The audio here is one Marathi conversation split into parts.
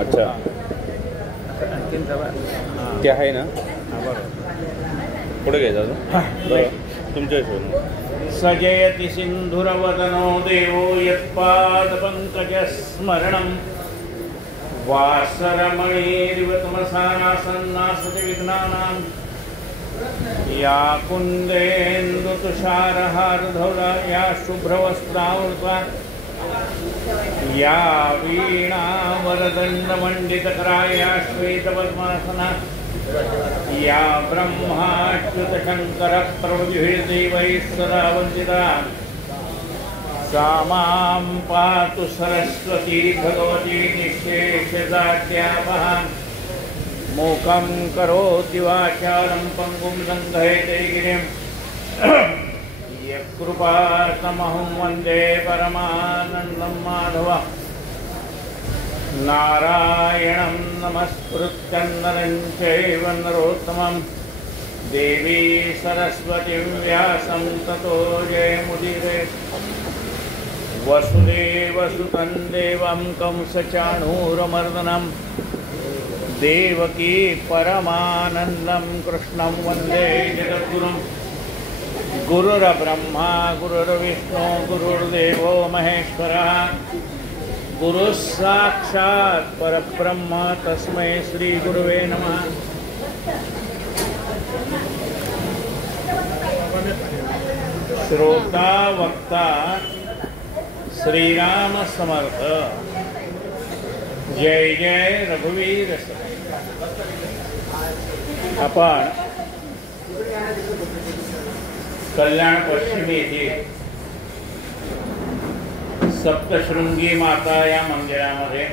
अच्छा क्या आहे ना पुढे घ्यायचं तुमच्या हिशोबाने सजयति सिंधुरवदनो देवो यत्पादपङ्कजस्मरणं वासरमणिरिव तमसानासन्नासति विघ्नानां या कुन्देन्दुतुषारहारधौला या शुभ्रवस्त्रावृता या वीणावरदण्डमण्डितकरा या श्वेतपद्मासना या ब्रह्माच्युतशङ्करप्रभृतिभिर्देवैः सदा वन्दिता सा मां पातु सरस्वती भगवती निःशेषदास्यापहा मूकं करोति वाचालं पङ्गुं लङ्घयते गिरिं यत्कृपातमहं वन्दे परमानन्दं माधवम् नारायणं नमस्कृत्य नरं चैव नरोत्तमं देवी सरस्वतीं व्यासं ततो जयमुदीरये वसुदेवसुतं देवं कंसचाणूरमर्दनं देवकी परमानन्दं कृष्णं वन्दे जगद्गुरुं गुरुर्ब्रह्मा गुरुर्विष्णु गुरुर्देवो महेश्वरः गुरु साक्षात् परब्रह्म तस्मै श्री गुरुवे नमः। श्रोता वक्ता श्रीराम समर्थ जय जय रघुवीर समर्थ। आपण कल्याण पश्चिम येथे सप्तशृंगी माता या मंदिरामध्ये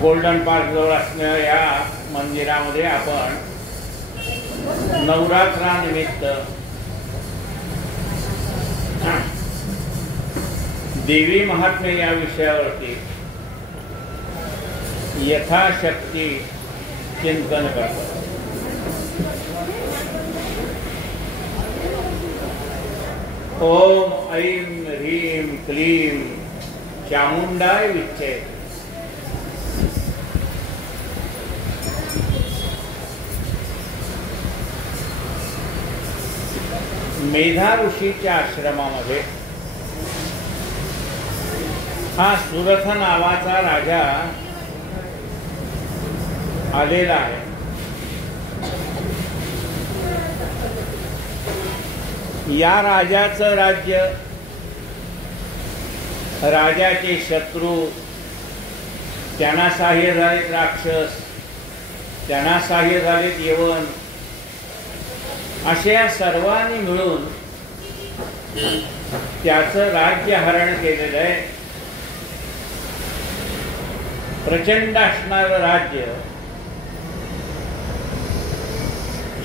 गोल्डन पार्क जवळ असणाऱ्या या मंदिरामध्ये आपण नवरात्रानिमित्त देवी महात्म्य या विषयावरती यथाशक्ती चिंतन करतो। ओम ऐं ह्रीं क्लीं चामुंडाय विच्चे। मेधा ऋषीच्या आश्रमामध्ये हा सुरथ नावाचा राजा आलेला आहे। या राजाचं राज्य, राजाचे शत्रू, त्यांना सहाय्य झालेत राक्षस, त्यांना सहाय्य झालेत यवन, अशा सर्वांनी मिळून त्याचं राज्य हरण केलेलं आहे। प्रचंड असणारं राज्य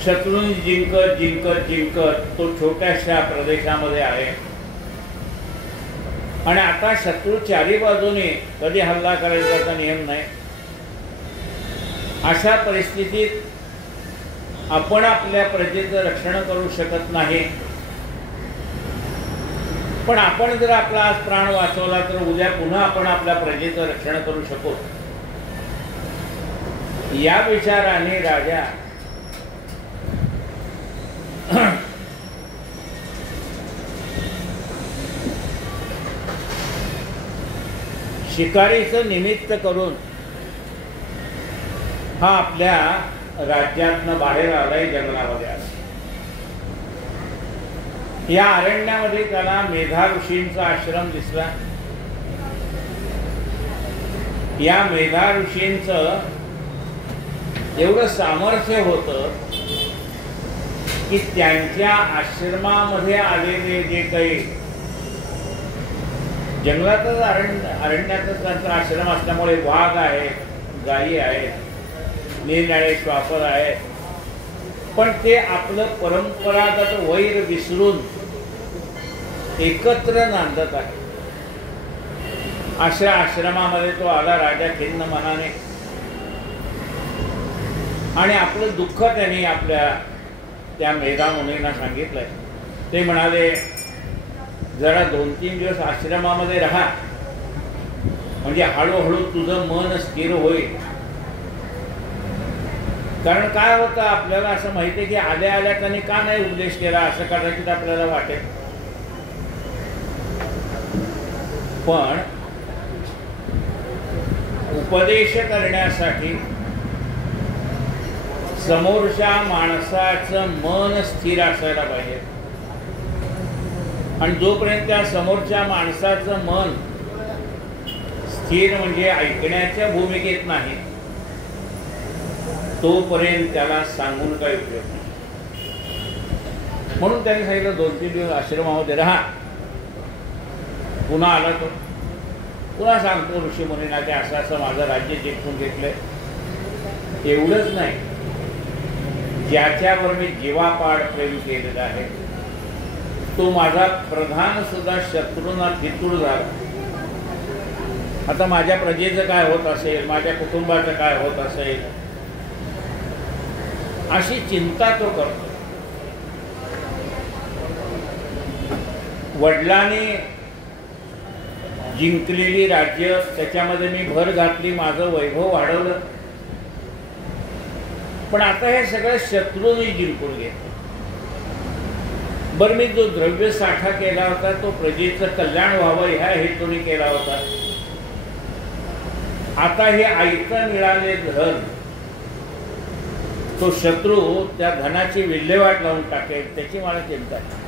शत्रूंनी जिंकत जिंकत जिंकत तो छोट्याशा प्रदेशामध्ये आहे आणि आता शत्रू चारी बाजूने कधी हल्ला करायचा नियम नाही। अशा परिस्थितीत आपण आपल्या प्रजेचं रक्षण करू शकत नाही, पण आपण जर आपला आज प्राण वाचवला तर उद्या पुन्हा आपण आपल्या प्रजेचं रक्षण करू शकू। या विचाराने राजा शिकारीचं निमित्त करून हा आपल्या राज्यातनं बाहेर आलाय, जंगलामध्ये आला। या अरण्यामध्ये त्याला मेधा ऋषींचा आश्रम दिसला। या मेधा ऋषींचं एवढं सामर्थ्य होतं की त्यांच्या आश्रमामध्ये आलेले जे काही जंगलातच अरण्यातच त्यांचा आश्रम असल्यामुळे वाघ आहेत, गायी आहेत, निरनिराळे श्वापद आहेत, पण ते आपलं परंपरागत वैर विसरून एकत्र नांदत आहे. अशा आश्रमामध्ये तो आला राजा खिन्न मनाने आणि आपलं दुःख त्यांनी आपल्या त्या मेधा मुनींना सांगितलंय. ते म्हणाले जरा 2-3 दिवस आश्रमामध्ये राहा, म्हणजे हळूहळू तुझं मन स्थिर होईल. कारण काय होतं आपल्याला असं माहिती आहे की आल्या आल्या त्यांनी का नाही उपदेश केला असं कदाचित आपल्याला वाटेल. पण उपदेश करण्यासाठी समोरच्या माणसाचं मन स्थिर असायला पाहिजे. आणि जोपर्यंत त्या समोरच्या माणसाचं मन स्थिर म्हणजे ऐकण्याच्या भूमिकेत नाही तोपर्यंत त्याला सांगून काही उपयोग नाही. म्हणून त्यांनी सांगितलं 2-3 दिवस आश्रमामध्ये राहा. पुन्हा आला तो पुन्हा सांगतो ऋषी मुनींना की असं असं माझं राज्य जिंकून घेतलंय. एवढंच नाही, ज्याच्यावर मी जीवापाड प्रेम केलेलं आहे तो माझा प्रधान सुद्धा शत्रूंना फितूर झाला. आता माझ्या प्रजेचं काय होत असेल, माझ्या कुटुंबाचं काय होत असेल अशी चिंता तो करतो. वडिलांनी जिंकलेली राज्य त्याच्यामध्ये मी भर घातली, माझं वैभव वाढवलं, पण आता हे सगळं शत्रूंनी जिंकून घेतलं. बरं मी जो द्रव्य साठा केला होता तो प्रजेचं कल्याण व्हावं ह्या हेतूने केला होता. आता हे आयतं मिळाले धन तो शत्रू त्या धनाची विल्हेवाट लावून टाकेल त्याची मला चिंता आहे.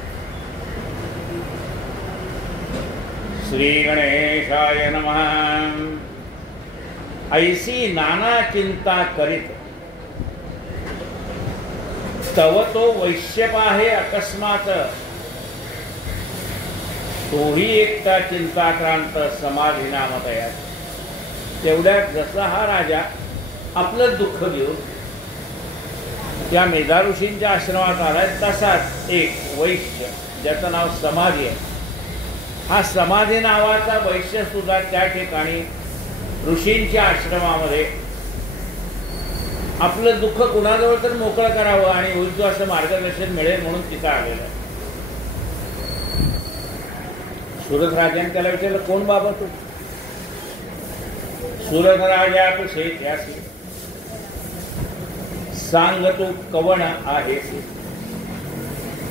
श्री गणेशाय नमः. ऐसी नाना चिंता करीत तव तो वैश्यप आहे अकस्मात, तोही एकटा चिंताक्रांत समाधीनामत आहे. तेवढ्यात जसा हा राजा आपलं दुःख घेऊन त्या मेधा ऋषींच्या आश्रमात आलाय तसाच एक वैश्य ज्याचं नाव समाधी आहे, हा समाधी नावाचा वैश्य सुद्धा त्या ठिकाणी ऋषींच्या आश्रमामध्ये आपलं दुःख कुणाजवळ तर मोकळं करावं आणि होईल असं मार्गदर्शन मिळेल म्हणून तिथं आलेलं आहे. सुरथ राजाने त्याला विचारलं कोण बाबा तू? सुरथ राजा तू त्यासी सांग तू कवण आहेस,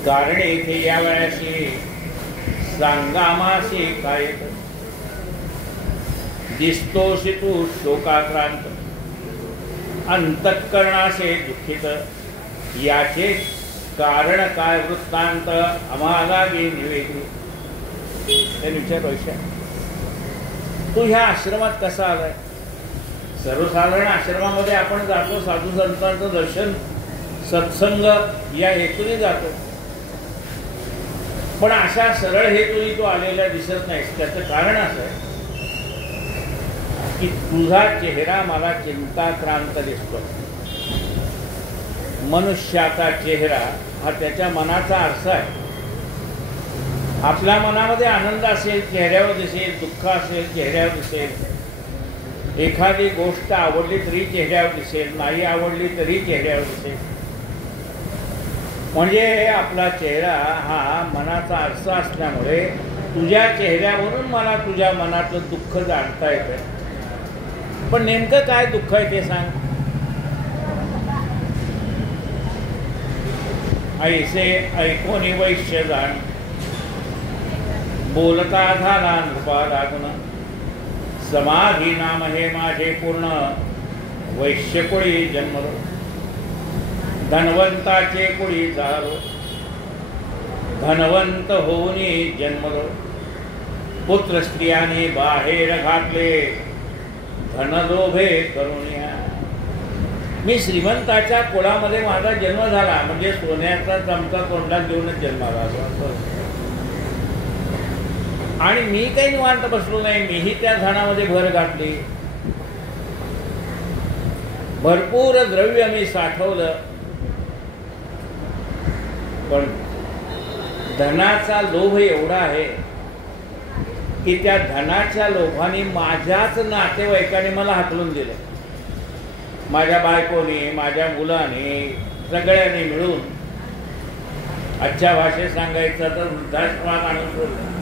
कारण येथे या वेळाशी सांगामाशी काय दिसतोशी तू शोकाक्रांत, अंतःकरणासे दुःखित, याचे कारण काय वृत्तांत आम्हाला निवेदू. त्याने विचारलं तू ह्या आश्रमात कसा आलाय? सर्वसाधारण आश्रमामध्ये आपण जातो, साधू संतांचं दर्शन सत्संग या हेतूने जातो, पण अशा सरळ हेतूने तू आलेला दिसत नाहीस. त्याचं कारण असं आहे की तुझा चेहरा मला चिंताक्रांत दिसतो. मनुष्याचा चेहरा हा त्याच्या मनाचा आरसा आहे. आपल्या मनामध्ये आनंद असेल चेहऱ्यावर दिसेल, दुःख असेल चेहऱ्यावर दिसेल, एखादी गोष्ट आवडली तरी चेहऱ्यावर दिसेल, नाही आवडली तरी चेहऱ्यावर दिसेल. म्हणजे आपला चेहरा हा मनाचा आरसा असल्यामुळे तुझ्या चेहऱ्यावरून मला तुझ्या मनातलं दुःख जाणता येतं. पण नेमकं काय दुःख आहे ते सांग. ऐसे ऐकोनी वैश्य जाण, बोलता झाला नृपा लागून, समाधी नाम हे माझे पूर्ण, वैश्य कुळी जन्मलो, धनवंताचे कुळी झालो, धनवंत होऊनी जन्मलो, पुत्र स्त्रियाने बाहेर घातले, धनलोभे करुण्या. मी श्रीमंताच्या कुळामध्ये माझा जन्म झाला, म्हणजे सोन्याचा चमचा तोंडात घेऊनच जन्माला आलो. आणि मी काही निवांत बसलो नाही, मीही त्या धनामध्ये भर घातली, भरपूर द्रव्य मी साठवलं, पण धनाचा लोभ एवढा आहे की त्या धनाच्या लोभाने माझ्याच नातेवाईकाने मला हाकलून दिलं. माझ्या बायकोने, माझ्या मुलाने, सगळ्यांनी मिळून आजच्या भाषेत सांगायचं तर वृद्धाश्रमात आणून सोडलं.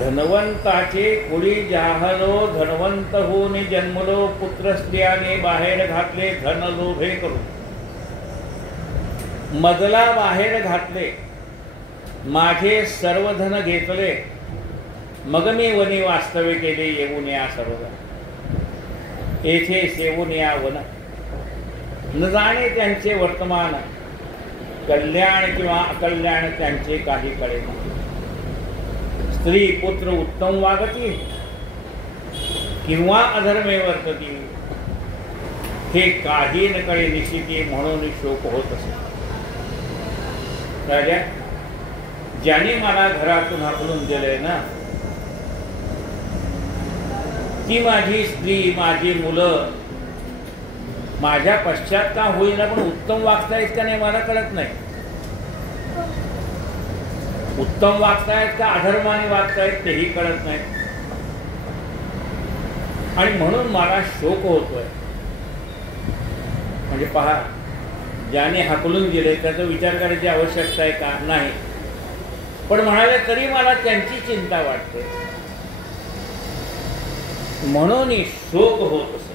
धनवंताचे कुळी जाहलो, धनवंत होऊन जन्मलो, पुत्र स्त्रियाने बाहेर घातले धन लोभे करू. मजला बाहेर घातले, माझे सर्व धन घेतले, मग मी वनी वास्तव्य केले येऊन या सर्व. येथे सेवून या वन, न जाणे त्यांचे वर्तमान, कल्याण किंवा अकल्याण त्यांचे काही कळे. स्त्री पुत्र उत्तम वागती किंवा अधर्मे वर्तती, हे काही न कळे निश्चिती, म्हणून शोक होत असे. राजा, ज्याने मला घरातून हाकलून दिलंय ना, ती माझी स्त्री, माझी मुलं माझ्या पश्चात का होईना पण उत्तम वागतायत का नाही मला कळत नाही. उत्तम वागतायत का अधर्माने वागतायत तेही कळत नाही. आणि म्हणून मला शोक होतोय. म्हणजे पहा, ज्याने हाकलून दिले त्याचा विचार करायची आवश्यकता आहे का? नाही. पण म्हणाले तरी मला त्यांची चिंता वाटते, म्हणून शोक होत असे.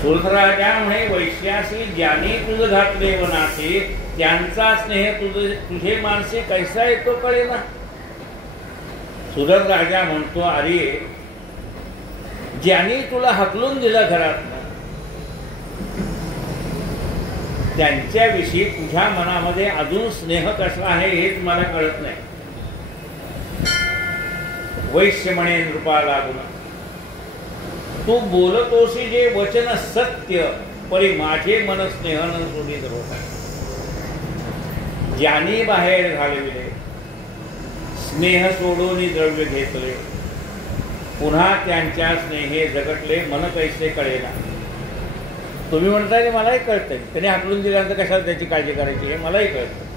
सुरधराजा म्हणे, वैश्यासी ज्याने तुझ घातले वनासे, त्यांचा स्नेह तुझे मानसे कैसा येतो कळे ना. सुरध राजा म्हणतो, अरे ज्याने तुला हकलून दिलं घरात, त्यांच्याविषयी तुझ्या मनामध्ये अजून स्नेह कसा आहे हेच मला कळत नाही. वैश्य म्हणे नृपा लागून, तू बोलतोसी जे वचन सत्य, परी माझे मन स्नेह न सोडित होता. ज्याने बाहेर घालविले, स्नेह सोडून द्रव्य घेतले, पुन्हा त्यांच्या स्नेहे झगटले, मन कैसे कळेना. तुम्ही म्हणताय मलाही कळतंय, त्याने हाकलून दिल्यानंतर कशाला त्याची काळजी करायची हे मलाही कळतं.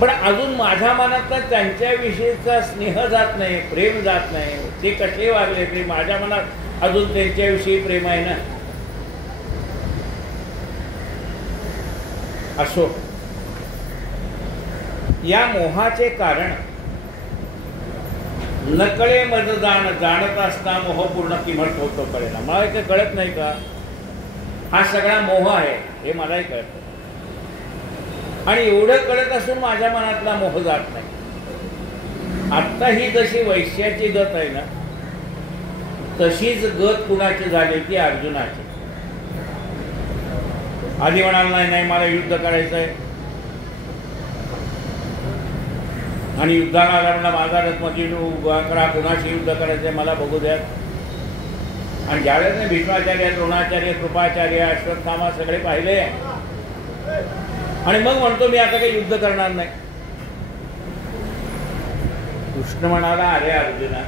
पण अजून माझ्या मनात त्यांच्याविषयीचा स्नेह जात नाही, प्रेम जात नाही. ते कसे वागले ते माझ्या मनात अजून त्यांच्याविषयी प्रेम आहे ना. असो, या मोहाचे कारण नकळे मज जाणत असता मोह पूर्ण किंमत होतो कळेना. मला इथे कळत नाही का हा सगळा मोह आहे हे मलाही कळतं. आणि एवढं कळत असून माझ्या मनातला मोह जात नाही. आत्ता ही जशी वैश्याची गत आहे ना, तशीच गत कुणाची झाली की अर्जुनाची. आधी म्हणाल नाही मला युद्ध करायचं आहे, आणि युद्धाला आला म्हणला माझा रथमती करा, कुणाशी युद्ध करायचं आहे मला बघू द्या. आणि ज्यावेळेस भीष्माचार्य, द्रोणाचार्य, कृपाचार्य, अश्वत्थामा सगळे पाहिले आणि मग म्हणतो मी आता काही युद्ध करणार नाही. कृष्ण म्हणाला, अरे अर्जुना,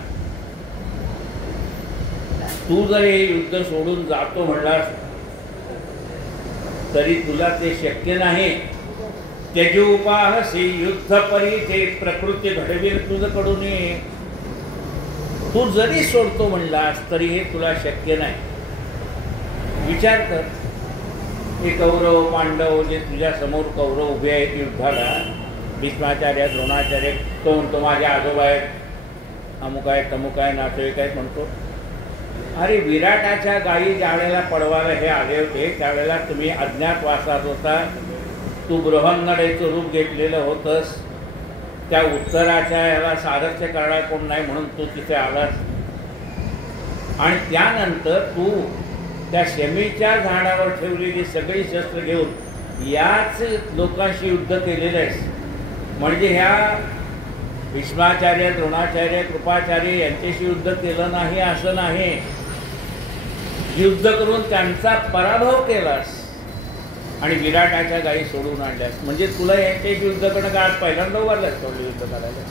तू जर हे युद्ध सोडून जातो म्हणलास तरी तुला ते शक्य नाही. त्यजोपाहसी युद्ध परिते प्रकृती घडवीर तुझकडून. तू जरी सोडतो म्हणलास तरी हे तुला शक्य नाही. विचार कर, हे कौरव पांडव जे तुझ्या समोर कौरव उभे आहेत युद्धाला, भीष्माचार्य, द्रोणाचार्य, तो म्हणतो माझे आजोबा आहेत, अमुक आहेत, तमुक आहे, नातेवाईक आहेत म्हणतो. अरे विराटाच्या गायी ज्या वेळेला पडवायला हे आले होते त्यावेळेला तुम्ही अज्ञातवासात होता. तू बृहन्नडेचं रूप घेतलेलं होतंस. त्या उत्तराच्या ह्याला सारथ्य करणार कोण नाही म्हणून तू तिथे आलास. आणि त्यानंतर तू त्या शमीच्या झाडावर ठेवलेली सगळी शस्त्र घेऊन याच लोकांशी युद्ध केलेलं आहेस. म्हणजे ह्या भीष्माचार्य, द्रोणाचार्य, कृपाचार्य यांच्याशी युद्ध केलं नाही असं नाही. युद्ध करून त्यांचा पराभव केलास आणि विराटाच्या गायी सोडून आणल्यास. म्हणजे तुला यांच्याशी युद्ध करणं का आज पहिल्यांदा उभारल्यास कवली युद्ध करायला.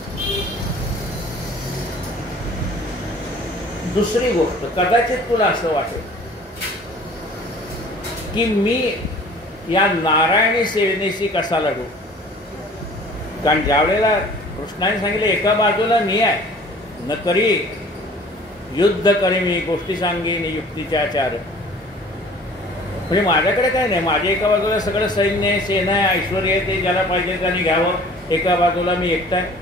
दुसरी गोष्ट, कदाचित तुला असं वाटेल की मी या नारायणी सेनेशी कसा लढू. कारण ज्या वेळेला कृष्णाने सांगितलं एका बाजूला मी आहे, न करी युद्ध करी मी गोष्टी सांगेन युक्तीच्या आचार. म्हणजे माझ्याकडे काय नाही, माझ्या एका बाजूला सगळं सैन्य आहे, सेना आहे, ऐश्वर आहे, ते ज्याला पाहिजे त्याने घ्यावं. एका बाजूला मी एकटा आहे.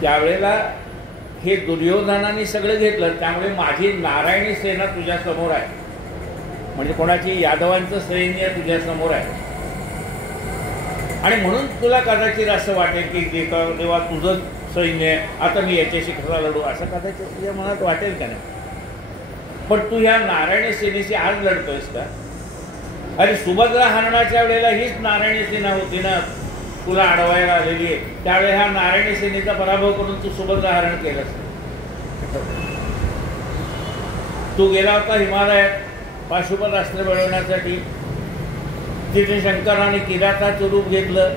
त्यावेळेला हे दुर्योधनाने सगळं घेतलं, त्यामुळे माझी नारायणी सेना तुझ्या समोर आहे. म्हणजे कोणाची यादवांचं सैन्य तुझ्या समोर आहे. आणि म्हणून तुला कदाचित असं वाटेल की तेव्हा तुझं सैन्य आता मी याच्याशी कसा लढू, असं कदाचित तुझ्या मनात वाटेल का नाही. पण तू ह्या नारायणी सेनेशी आज लढतोयस का. अरे सुभद्रा हरणाच्या वेळेला हीच नारायणी सेना होती ना तुला अडवायला आलेली आहे. त्यावेळेला ह्या नारायणी सेनेचा पराभव करून तू सुभद्रा हरण केलंस. तू गेला होता हिमालयात पाशुपत अस्त्र मिळवण्यासाठी. तिथे शंकराने किराताचं रूप घेतलं.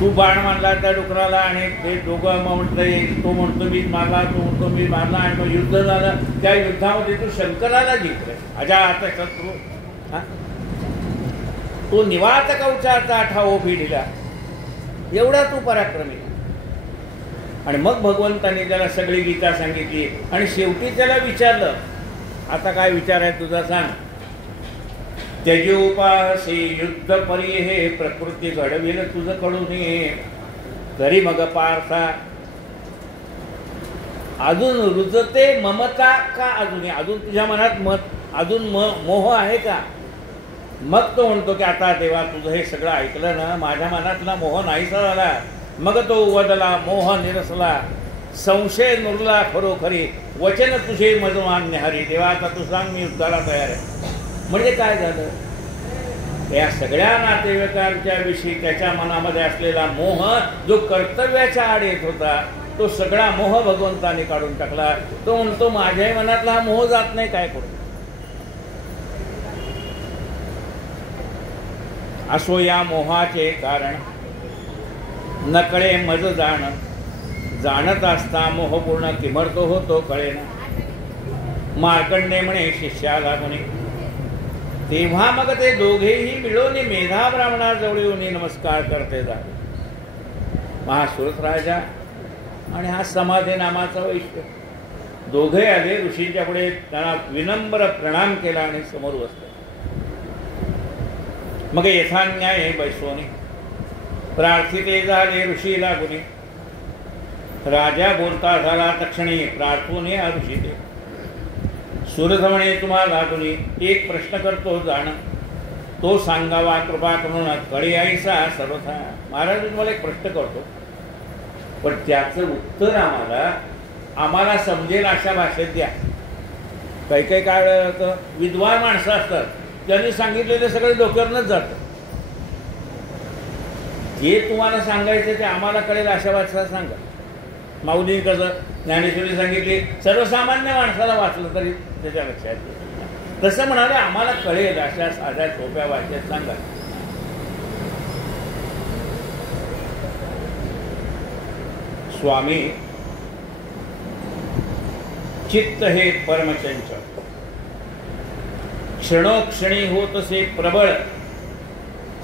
तू बाण मारला त्या डुकराला आणि ते दोघं म्हणतोय, तो म्हणतो मी मारला, तो म्हणतो मी मारला, आणि मग युद्ध झालं. त्या युद्धामध्ये तू शंकराला जिंकले. अजात शत्रू. तो निवात कवचाचा ठाव पिढीला. एवढा तू पराक्रमी. आणि मग भगवंतांनी त्याला सगळी गीता सांगितली. आणि शेवटी त्याला विचारलं, आता काय विचार आहे तुझा सांग. त्यजोपासी युद्ध परी हे प्रकृती घडविल तुझं कडून तरी मग पार्था अजून रुजते ममता का. अजून तुझ्या मनात अजून मोह आहे का. मग तो म्हणतो की आता देवा तुझं हे सगळं ऐकलं ना, माझ्या मनातला मोह नाहीसा झाला. मग तो वदला मोह निरसला, संशय नुरला खरोखरी, वचन तुझे मज मान्य हरी. देवा आता तू सांग, मी युद्धाला तयार आहे. म्हणजे काय झालं, या सगळ्या नातेवाईकांच्या विषयी त्याच्या मनामध्ये असलेला मोह जो कर्तव्याच्या आड येत होता, तो सगळा मोह भगवंताने काढून टाकला. तो म्हणतो माझ्याही मनातला हा मोह जात नाही, काय करू. असो या मोहाचे कारण, नकळे मज जाण, जाणत असता मोह पूर्ण किमर्थ होतो कळेना. मार्कंडे म्हणे शिष्याला म्हणे. तेव्हा मग ते दोघेही मिळून मेधा ब्राह्मणाजवळ येऊन नमस्कार करते झाले. महासुरथ राजा आणि हा समाधी नामाचा वैश्य दोघे आले ऋषींच्या पुढे. त्यांना विनम्र प्रणाम केला आणि समोर बसले. मग यथान्याय बैसोनी प्रार्थिते झाले ऋषी लागुनी. राजा बोलता झाला तक्षणी प्रार्थूने ऋषी ते. सुरथ म्हणे तुम्हाला लागुनी एक प्रश्न करतो जाण, तो सांगावा कृपा करून कळी आईसा सर्वथा. महाराज तुम्हाला एक प्रश्न करतो, पण त्याचं उत्तर आम्हाला समजेल अशा भाषेत द्या. काही काही काय विद्वान माणसं असतात, त्यांनी सांगितलेलं सगळं डोक्यावरनंच जातं. जे तुम्हाला सांगायचं ते आम्हाला कळेल अशा भाषेत सांगा. माऊलीने कसं ज्ञानेश्वरी सांगितली, सर्वसामान्य माणसाला वाचलं तरी त्याच्या लक्षात येईल. तसं म्हणाले आम्हाला कळेल अशा साध्या सोप्या भाषेत सांगा. स्वामी चित्त हे परमचंचल, क्षणोक्षणी होतसे प्रबळ,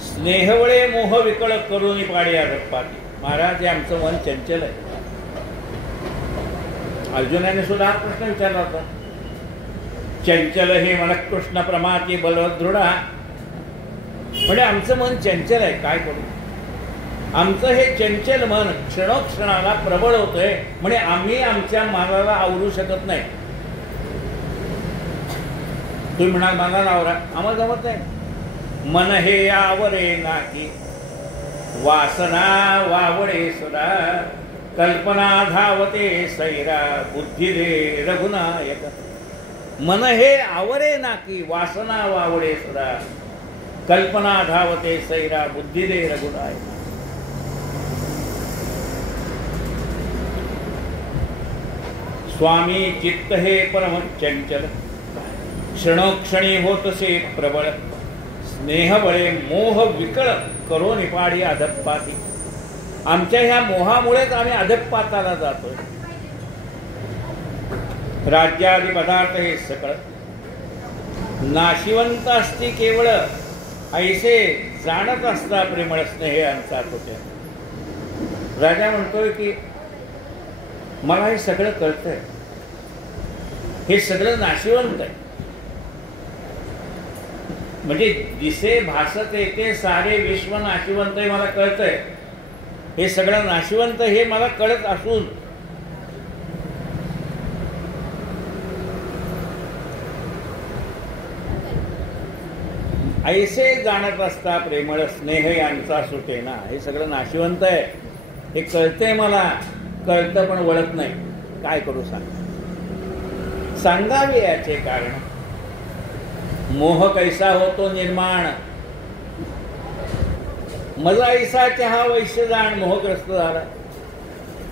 स्नेहवळे मोह विकळ करून पाडी आधप्पाती. महाराज हे आमचं मन चंचल आहे. अर्जुनाने सुद्धा हा प्रश्न विचारला होता. चंचल हे मन कृष्ण प्रमाती बलदृढा. म्हणजे आमचं मन चंचल आहे, काय करू. आमचं हे चंचल मन क्षणोक्षणाला प्रबळ होतंय. म्हणजे आम्ही आमच्या मनाला आवरू शकत नाही. तुम्ही म्हणाल मनाला आवरा, आम्हाला जमत नाही. मन हे आवरे नाकी, वासना वावडे सदा, कल्पना धावते सैरा, बुद्धी रे रघुनायक. मन हे आवरे नाकी, वासना वावडे सदा, कल्पना धावते सैरा, बुद्धी रे रघुनायक. स्वामी चित्त हे परम चंचल, क्षणोक्षणी होतसे प्रबळ, स्नेह बळे मोह विकळ करो निपाडी अधप्पाती. आमच्या ह्या मोहामुळेच आम्ही अधःपाताला जातोय. राज्यादी पदार्थ हे सकळ नाशिवंत असती केवळ ऐसे जाणत असता प्रेमळ स्नेह आमचा होते. राजा म्हणतोय की मला हे सगळं कळतंय, हे सगळं नाशिवंत आहे. म्हणजे दिसे भासत येते सारे विश्व नाशिवंत आहे, मला कळतंय. हे सगळं नाशिवंत हे मला कळत असून ऐसे जाणत असता प्रेमळ स्नेह यांचा सुटेना. हे सगळं नाशिवंत आहे, हे कळतंय, मला कळतं पण वळत नाही. काय करू सांग, सांगावे याचे कारण. मोह कैसा होतो निर्माण, मजा ऐसा चहा वैश्य जाण. मोहग्रस्त झाला.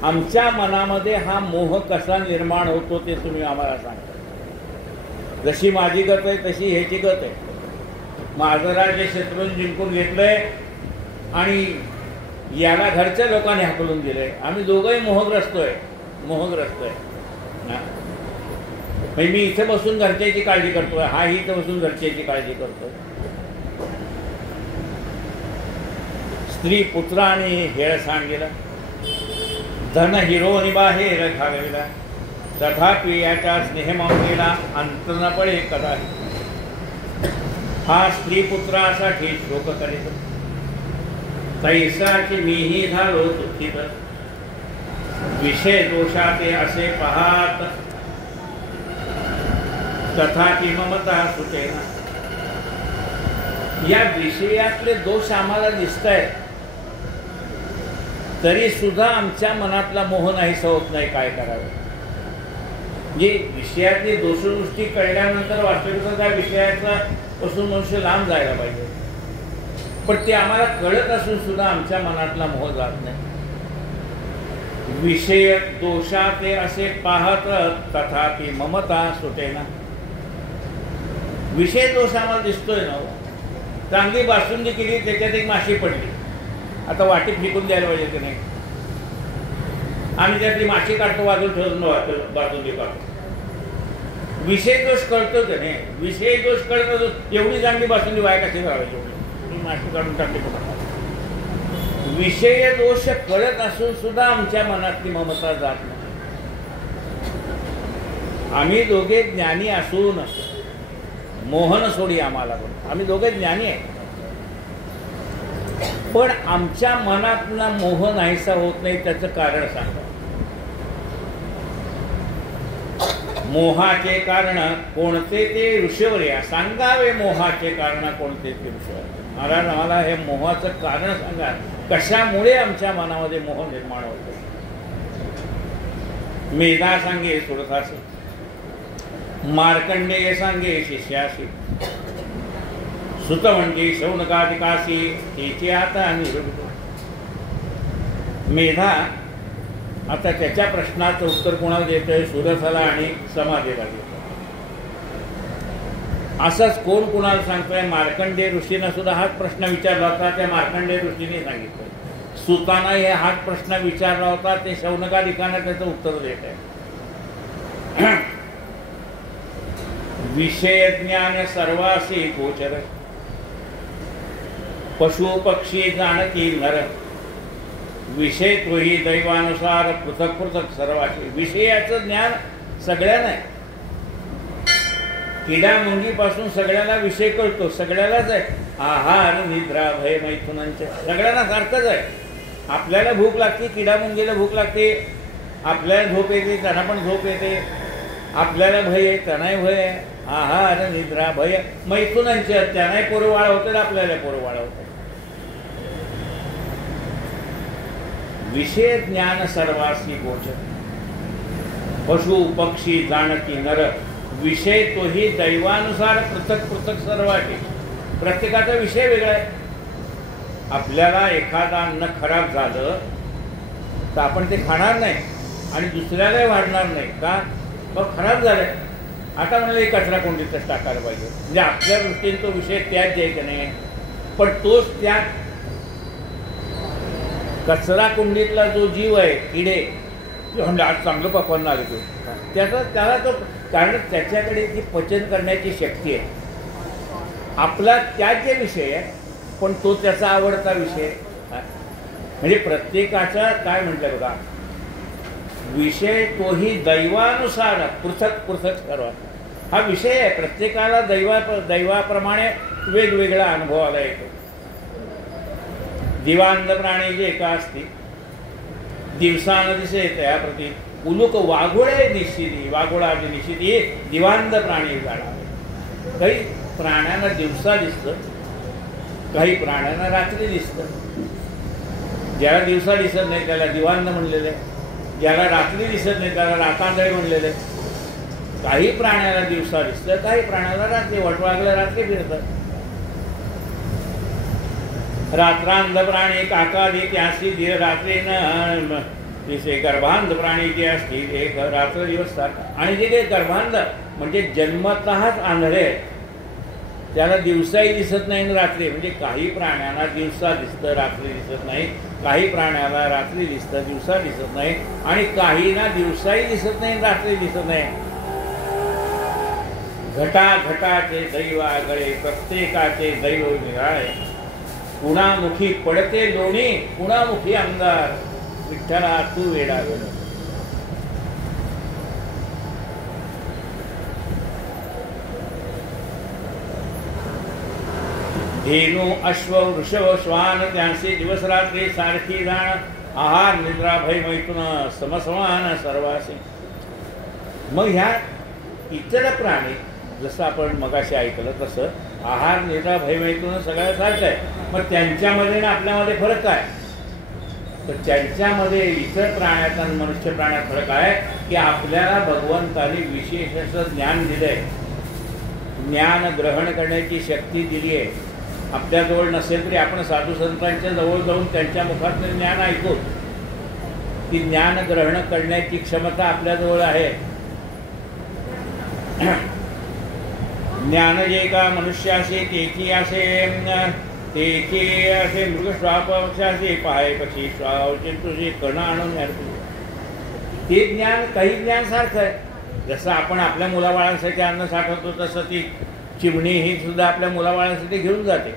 आमच्या मनामध्ये हा मोह कसा निर्माण होतो ते तुम्ही आम्हाला सांगा. जशी माझी गत आहे तशी ह्याची गत आहे. माझं राज्य शत्रून जिंकून घेतलंय आणि याला घरच्या लोकांनी हाकलून दिलंय. आम्ही दोघंही मोहग्रस्त आहे. म्हणजे मी इथे बसून घरच्याची काळजी करतोय, हा इथे बसून घरच्याची काळजी करतोय. स्त्री पुत्राने हेळ सांगितला, धन हिरो निबाहेर घालविला. तथापि याच्या स्नेह माऊलीला अंत न पडे कदाही. हा स्त्री पुत्रासाठी शोक करीत, तैसाची मीही झालो दुःखित. विषय दोषाचे असे पाहात, तथापि ममता सुटेना. या विषयातले दोष आम्हाला दिसत आहेत, तरी सुद्धा आमच्या मनातला मोह नाहीसा होत नाही. काय करावं? जे विषयातली दोषदृष्टी कळल्यानंतर वास्तविकता त्या विषयाचा पासून मनुष्य लांब जायला पाहिजे. पण ते आम्हाला कळत असून सुद्धा आमच्या मनातला मोह जात नाही. विषय दोषाते असे पाहत, तथापि ममता सुटेना. विषय दोष आम्हाला दिसतोय ना. चांगली बासुंदी केली, त्याच्यात एक माशी पडली, आता वाटीत फेकून द्यायला पाहिजे की नाही? आम्ही त्यातली माशी काढतो, बाजूला ठेवून बासुंदी काढतो. विषय दोष कळतो की नाही? विषय दोष कळतो. एवढी चांगली बासुंदी वाया कशी करायची? मी माशी काढून टाकली. विषय दोष कळत असून सुद्धा आमच्या मनातली ममता जात नाही. आम्ही दोघे ज्ञानी असून मोहन सोडी आम्हाला, पण आम्ही दोघे ज्ञानी आहे, पण आमच्या मनातला मोह नाहीसा होत नाही. त्याचं कारण सांगा. मोहाचे कारण कोणते ते ऋषीवर्या सांगावे. मोहाचे कारण कोणते ते ऋषीवर्या. महाराज आम्हाला हे मोहाचं कारण सांगा, कशामुळे आमच्या मनामध्ये मोह निर्माण होतो. मेधा सांगे सुरथासी, मार्कंडेय सांगे शिष्याशी. सुत म्हणजे शौनकाधिकाशी, तिचे आता निरुद्ध. मेधा आता त्याच्या प्रश्नाचं उत्तर कोणाला देतोय? सुरथाला आणि समाधीला देतोय. असंच कोण कोणाला सांगतोय? मार्कंडेय ऋषीनं सुद्धा हाच प्रश्न विचारला होता, त्या मार्कंडेय ऋषीने सांगितलं. सुताना हे हाच प्रश्न विचारला होता, ते शौनकाधिकानं त्याचं उत्तर देत आहे. विषय ज्ञान सर्वासी गोचर, पशु पक्षी जानती नर. विषय तोही दैवानुसार पृथक पृथक सर्वाची. विषयाचं ज्ञान सगळ्यांना आहे. किडा मुंगीपासून सगळ्याला विषय कळतो, सगळ्यालाच आहे. आहार निद्रा भय मैथुनांचे सगळ्यांना सारखंच आहे. आपल्याला भूक लागते, किडा मुंगीला भूक लागते. आपल्याला झोप येते, त्यांना पण झोप येते. आपल्याला भय आहे, त्यांनाही भय आहे. आहार निद्रा भय मैथुनांचे, त्यांनाही पोरवाळा होते, आपल्याला पोरवाळा होते. विषय ज्ञान सर्वासी गोचर, पशु पक्षी जाणती नर. विषय तोही दैवानुसार पृथक पृथक सर्वाची. प्रत्येकाचा विषय वेगळा आहे. आपल्याला एखादा अन्न खराब झालं तर आपण ते खाणार नाही आणि दुसऱ्यालाही वाढणार नाही का? मग खराब झालं, आता म्हणाले कचरा कोंडीतच टाकायला पाहिजे. म्हणजे आपल्या दृष्टीने तो विषय त्याच आहे की नाही, पण तोच त्यात कचरा कुंडीतला जो जीव आहे किडे म्हणजे आज चांगलं पकवान आले तो त्याला तो कारण त्याच्याकडे ती पचन करण्याची शक्ती आहे. आपला त्याचे विषय आहे पण तो त्याचा आवडता विषय म्हणजे प्रत्येकाचा काय म्हटलं बघा विषय तोही दैवानुसार पृथक पृथक ठरवा हा विषय आहे. प्रत्येकाला दैवाप्रमाणे वेगवेगळा अनुभवाला येतो. दिवांध प्राणी जे एका असती दिवसानं दिसे त्या प्रती उलूक वाघोळे निश्चिती वाघोळाची निश्चिती दिवांध प्राणी जाणावे. काही प्राण्यांना दिवसा दिसतं काही प्राण्यांना रात्री दिसतं. ज्याला दिवसा दिसत नाही त्याला दिवांध म्हणलेलं आहे. ज्याला रात्री दिसत नाही त्याला रातांधळे म्हणलेलं आहे. काही प्राण्याला दिवसा दिसतं काही प्राण्याला रात्री वटवागला रात्री फिरतात. रात्रांध प्राणी काकादी त्यासी दीर रात्रीनं दिसे गर्भांध प्राणी जे असतील एक रात्र दिवस आणि जे काही गर्भांध म्हणजे जन्मतःच आंधळे त्याला दिवसाही दिसत नाही आणि रात्री म्हणजे काही प्राण्यांना दिवसा दिसतं रात्री दिसत नाही. काही प्राण्याला रात्री दिसतं दिवसा दिसत नाही आणि काहींना दिवसाही दिसत नाही रात्री दिसत नाही. घटाघटाचे दैव आगळे प्रत्येकाचे दैव निराळे. कुणामुखी पडते लोणी कुणामुखी अंगार विठ्ठला तू वेडा वेड. धेनू अश्व वृषभ श्वान त्यांचे दिवस रात्री सारखी जाण आहार निद्रा भय मैथुन समसमान सर्वासी. मग ह्या इतर प्राणी जसं आपण मगाशी ऐकलं तसं आहार निद्रा भय मैथुन सगळ्या सारखं आहे. मग त्यांच्यामध्ये ना आपल्यामध्ये फरक आहे. तर त्यांच्यामध्ये इतर प्राण्यात आणि मनुष्य प्राण्यात फरक आहे की आपल्याला भगवंताने विशेष असं ज्ञान दिलंय. ज्ञान ग्रहण करण्याची शक्ती दिली आहे. आपल्याजवळ नसेल तरी आपण साधू संतांच्या जवळ जाऊन त्यांच्या मुखातलं ज्ञान ऐकू. ती ज्ञान ग्रहण करण्याची क्षमता आपल्याजवळ आहे. ज्ञान जे का मनुष्यासे तेकी असे मृग श्वापक्षाचे पाय पक्षी श्वावचिंतुशी कर्ण आणून ते ज्ञान काही ज्ञान सारखं आहे. जसं आपण आपल्या मुलाबाळांसाठी अन्न साठवतो तसं ती चिमणी ही सुद्धा आपल्या मुलाबाळांसाठी घेऊन जाते.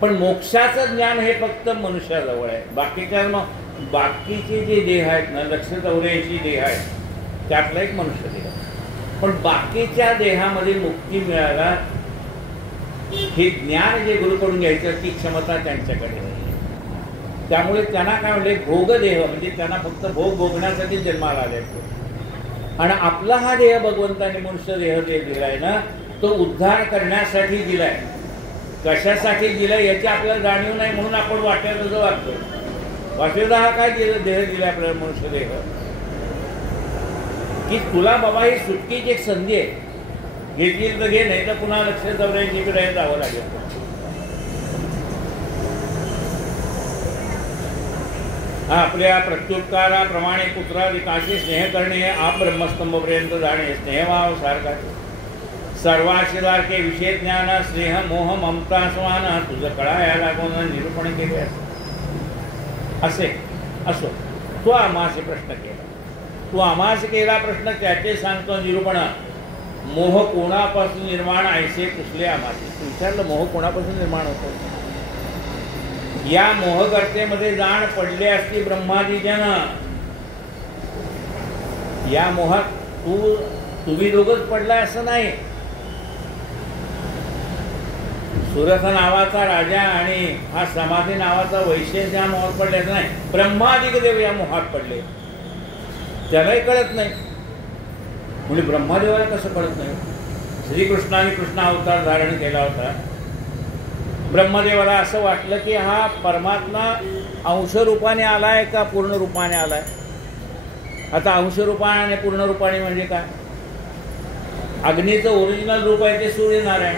पण मोक्षाचं ज्ञान हे फक्त मनुष्याजवळ आहे. बाकीचे जे देह आहेत ना 184 देह आहेत त्यातला एक मनुष्य देह. पण बाकीच्या देहामध्ये मुक्ती मिळायला हे ज्ञान जे गुरुकडून घ्यायचं ती क्षमता त्यांच्याकडे आहे. त्यामुळे त्यांना काय म्हणले भोगदेह म्हणजे त्यांना फक्त भोग भोगण्यासाठी जन्माला आले. आणि आपला हा देह भगवंताने मनुष्य देह जे दिलाय ना तो उद्धार करण्यासाठी दिलाय. कशासाठी दिलाय याची आपल्याला जाणीव नाही म्हणून आपण वाटेल वागतो. वाटेला हा काय देह दिलाय आपल्याला मनुष्य देह की तुला बाबा ही सुटकीची एक संधी आहे. घेतली तर घे नाही तर पुन्हा लक्ष दौऱ्याकडे जावं लागेल. आपल्या प्रत्युपकाराप्रमाणे पुत्राधिकाशी स्नेह करणे आप ब्रह्मस्तंभपर्यंत जाणे स्नेहभाव सारखा सर्वाशिलारखे विषय ज्ञान स्नेह मोह ममता समान तुझं कळा या लागून निरूपण केले असे असो. तो आम्हाशी प्रश्न केला. तू आम्हास केला प्रश्न त्याचे सांगतो निरूपण. मोह कोणापासून निर्माण ऐसे कुसले आम्हाशी. तू विचारलं मोह कोणापासून निर्माण होतो. या मोहगर्तेमध्ये जाण पडले असती ब्रह्मादी जन. या मोहात तुम्ही दोघंच पडलाय असं नाही. सुरथ नावाचा राजा आणि हा समाधी नावाचा वैश्य या मोहात पडल्याचं नाही. ब्रह्मादिक देव या मोहात पडले. त्यालाही कळत नाही. म्हणजे ब्रह्मदेवाला कसं कळत नाही. श्रीकृष्णाने कृष्ण अवतार धारण केला होता. ब्रह्मदेवाला असं वाटलं की हा परमात्मा अंश रूपाने आलाय का पूर्ण रूपाने आलाय. आता अंश रूपाने आणि पूर्ण रूपाने म्हणजे काय. अग्नीचं ओरिजिनल रूप आहे ते सूर्यनारायण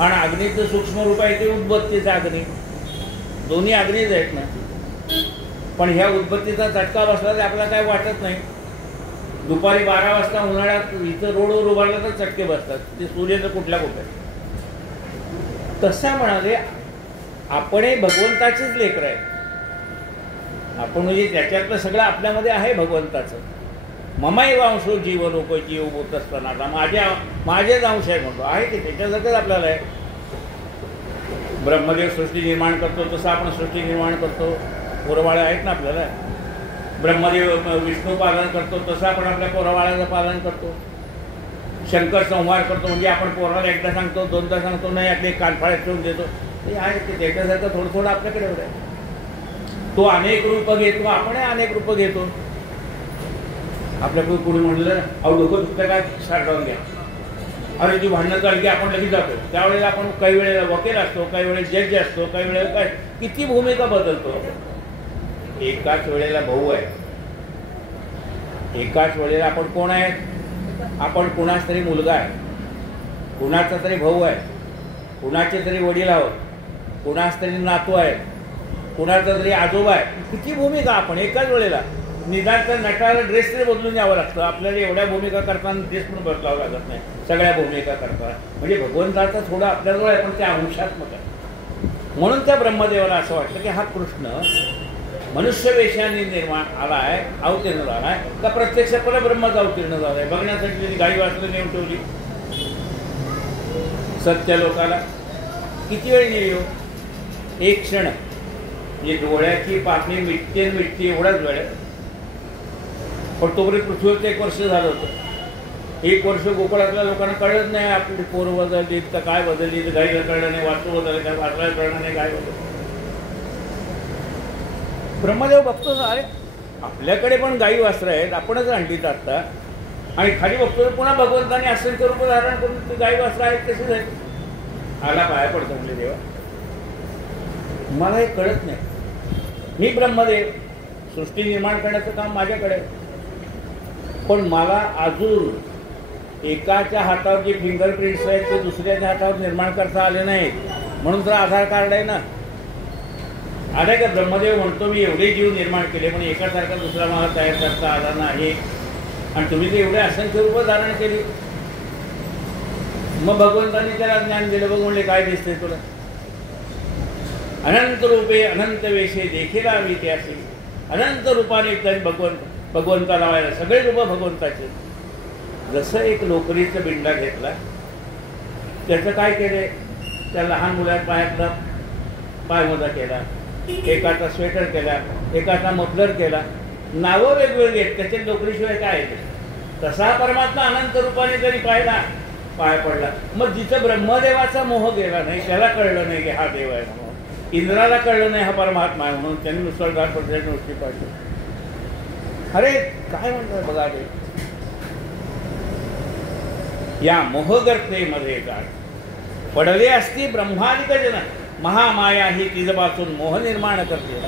आणि अग्नीचं सूक्ष्म रूप आहे ते उदबत्तीचं अग्नी. दोन्ही अग्नीच आहेत ना. पण ह्या उदबत्तीचा चटका बसला तर आपल्याला काय वाटत नाही. दुपारी 12 वाजता उन्हाळ्यात इथं रोडवर उभारलं तर चटके बसतात. ते सूर्याचं कुठल्या कुठे. तसा म्हणाले आपणही भगवंताचीच लेकरं आहे. आपण म्हणजे त्याच्यातलं सगळं आपल्यामध्ये आहे भगवंताचं. ममाई अंशो जीव लोक जीव होत असताना माझेच अंश आहे म्हणतो, आहे की त्याच्यासारखंच आपल्याला आहे. ब्रह्मदेव सृष्टी निर्माण करतो तसं आपण सृष्टी निर्माण करतो, पोरबाळं आहेत ना आपल्याला. ब्रह्मदेव विष्णू पालन करतो तसं आपण आपल्या पोरबाळाचं पालन करतो. शंकर संहार करतो म्हणजे आपण पोराला एकदा सांगतो, दोनदा सांगतो, नाही आपले कानफाळ्यात ठेवून देतो. ते आहे की त्याच्यासारखं थोडं थोडं आपल्याकडे एवढं आहे. तो अनेक रूप घेतो, आपण अनेक रूप घेतो. आपल्याकडे कुणी म्हणलं अहो डोकं दुखतं काय, सारखावून घ्या, अरे जी भांडणं चालली की आपण लगेच जातो. त्यावेळेला आपण काही वेळेला वकील असतो, काही वेळेला जज असतो, काही वेळेला काय किती भूमिका बदलतो. एकाच वेळेला भाऊ आहे, एकाच वेळेला आपण कोण आहे, आपण कुणाच तरी मुलगा आहे, कुणाचा तरी भाऊ आहे, कुणाचे तरी वडील आहोत, कुणाच तरी नातू आहे, कुणाचा तरी आजोबा आहे. किती भूमिका आपण एकाच वेळेला. निदान तर नटाला ड्रेस तरी बदलून यावं लागतं. आपल्याला एवढ्या भूमिका करताना ड्रेस पण बदलावं लागत नाही सगळ्या भूमिका करताना. म्हणजे भगवंताचा थोडा आपल्याजवळ आहे, पण ते अंशात्मक आहे. म्हणून त्या ब्रह्मदेवाला असं वाटतं की हा कृष्ण मनुष्य वेशाने निर्माण आला आहे, अवतीर्ण झाला आहे का प्रत्यक्ष परब्रह्मच अवतीर्ण झाला आहे. बघण्यासाठी त्यांनी गाडी वाचलं नेऊन ठेवली. सत्य लोकाला किती वेळ नेली, एक क्षण. म्हणजे डोळ्याची पापणी मिटते एवढाच वेळ. पण तोपर्यंत पृथ्वीवरचं 1 वर्ष झालं होतं. 1 वर्ष गोकुळातल्या लोकांना कळत नाही आपली पोरं बदलली तर काय बदलली, तर गाईला कळलं नाही, वाचू बदललं काय, वाचवायला कळलं नाही काय बदललं. ब्रह्मदेव बघतो ना, अरे आपल्याकडे पण गाई वासरं आहेत, आपणच आणलीत आत्ता, आणि खाली बघतो पुन्हा भगवंताने असंख्य रूप धारण करून ते गाई वासरं आहेत तसेच आहेत. आला पाया पडतो म्हणजे देवा, मला हे कळत नाही. मी ब्रह्मदेव, सृष्टी निर्माण करण्याचं काम माझ्याकडे, पण मला अजून एकाच्या हातावर जे फिंगरप्रिंट्स आहेत ते दुसऱ्याच्या हातावर निर्माण करता आले नाहीत. म्हणून तर आधार कार्ड आहे ना. आलं का? ब्रह्मदेव म्हणतो मी एवढे जीव निर्माण केले, पण एकासारखा दुसरा मला तयार करता आला नाही, आणि तुम्ही ते एवढे असंख्य रूप धारण केली. मग भगवंतांनी त्याला ज्ञान दिलं. बघ म्हणले काय दिसते तुला, अनंत रूपे अनंत वेशे देखील आम्ही ते असे. अनंत रूपाने त्यांनी भगवंताला लावायला, सगळे रूप भगवंताचे. जसं एक लोकरीचा बिंडा घेतला, त्याचं काय केले, त्या लहान मुलात पायातला पायमोजा केला, एकाचा स्वेटर केला, एकाचा मफलर केला, नावं वेगवेगळी आहेत, त्याच्या लोकरीशिवाय काय आहे. तसा परमात्मा अनंत रूपाने जरी पाहिला, पाय पडला. मग जिथं ब्रह्मदेवाचा मोह गेला नाही, त्याला कळलं नाही की हा देव आहे म्हणून, इंद्राला कळलं नाही हा परमात्मा आहे म्हणून, त्यांनी मुसळधार पडल्याने उष्टी पाडली. अरे काय म्हणतात बघा ते, या मोहगर्तेमध्ये गाड पडले असती ब्रह्मादिक जन, महामाया ही तिजपासून मोह निर्माण करते.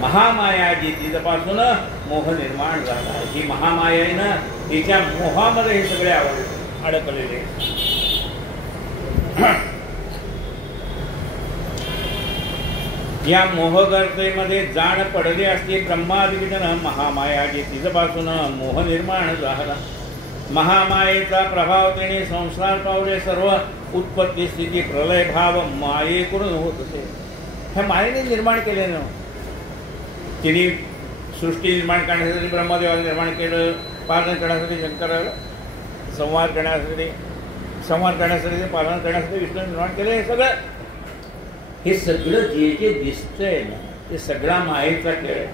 महामाया जी तिजपासून मोह निर्माण झाला, ही महामाया आहे ना, तिच्या मोहामध्ये हे सगळे अडकलेले. या मोहगर्तेमध्ये जाण पडले असते ब्रह्मादिक जन, महामाया जी तिजपासून मोह निर्माण झाला. महामायेचा प्रभाव त्याने संसार पावले, सर्व उत्पत्ती स्थिती प्रलय भाव मायेकडून होत असे. ह्या मायेने निर्माण केले ना. तिने सृष्टी निर्माण करण्यासाठी ब्रह्मदेवाने निर्माण केलं, पालन करण्यासाठी शंकराला, संवाद करण्यासाठी पालन करण्यासाठी विष्णू निर्माण केलं. हे सगळं जे जे दिसतंय ना, ते सगळा मायेचा खेळ आहे.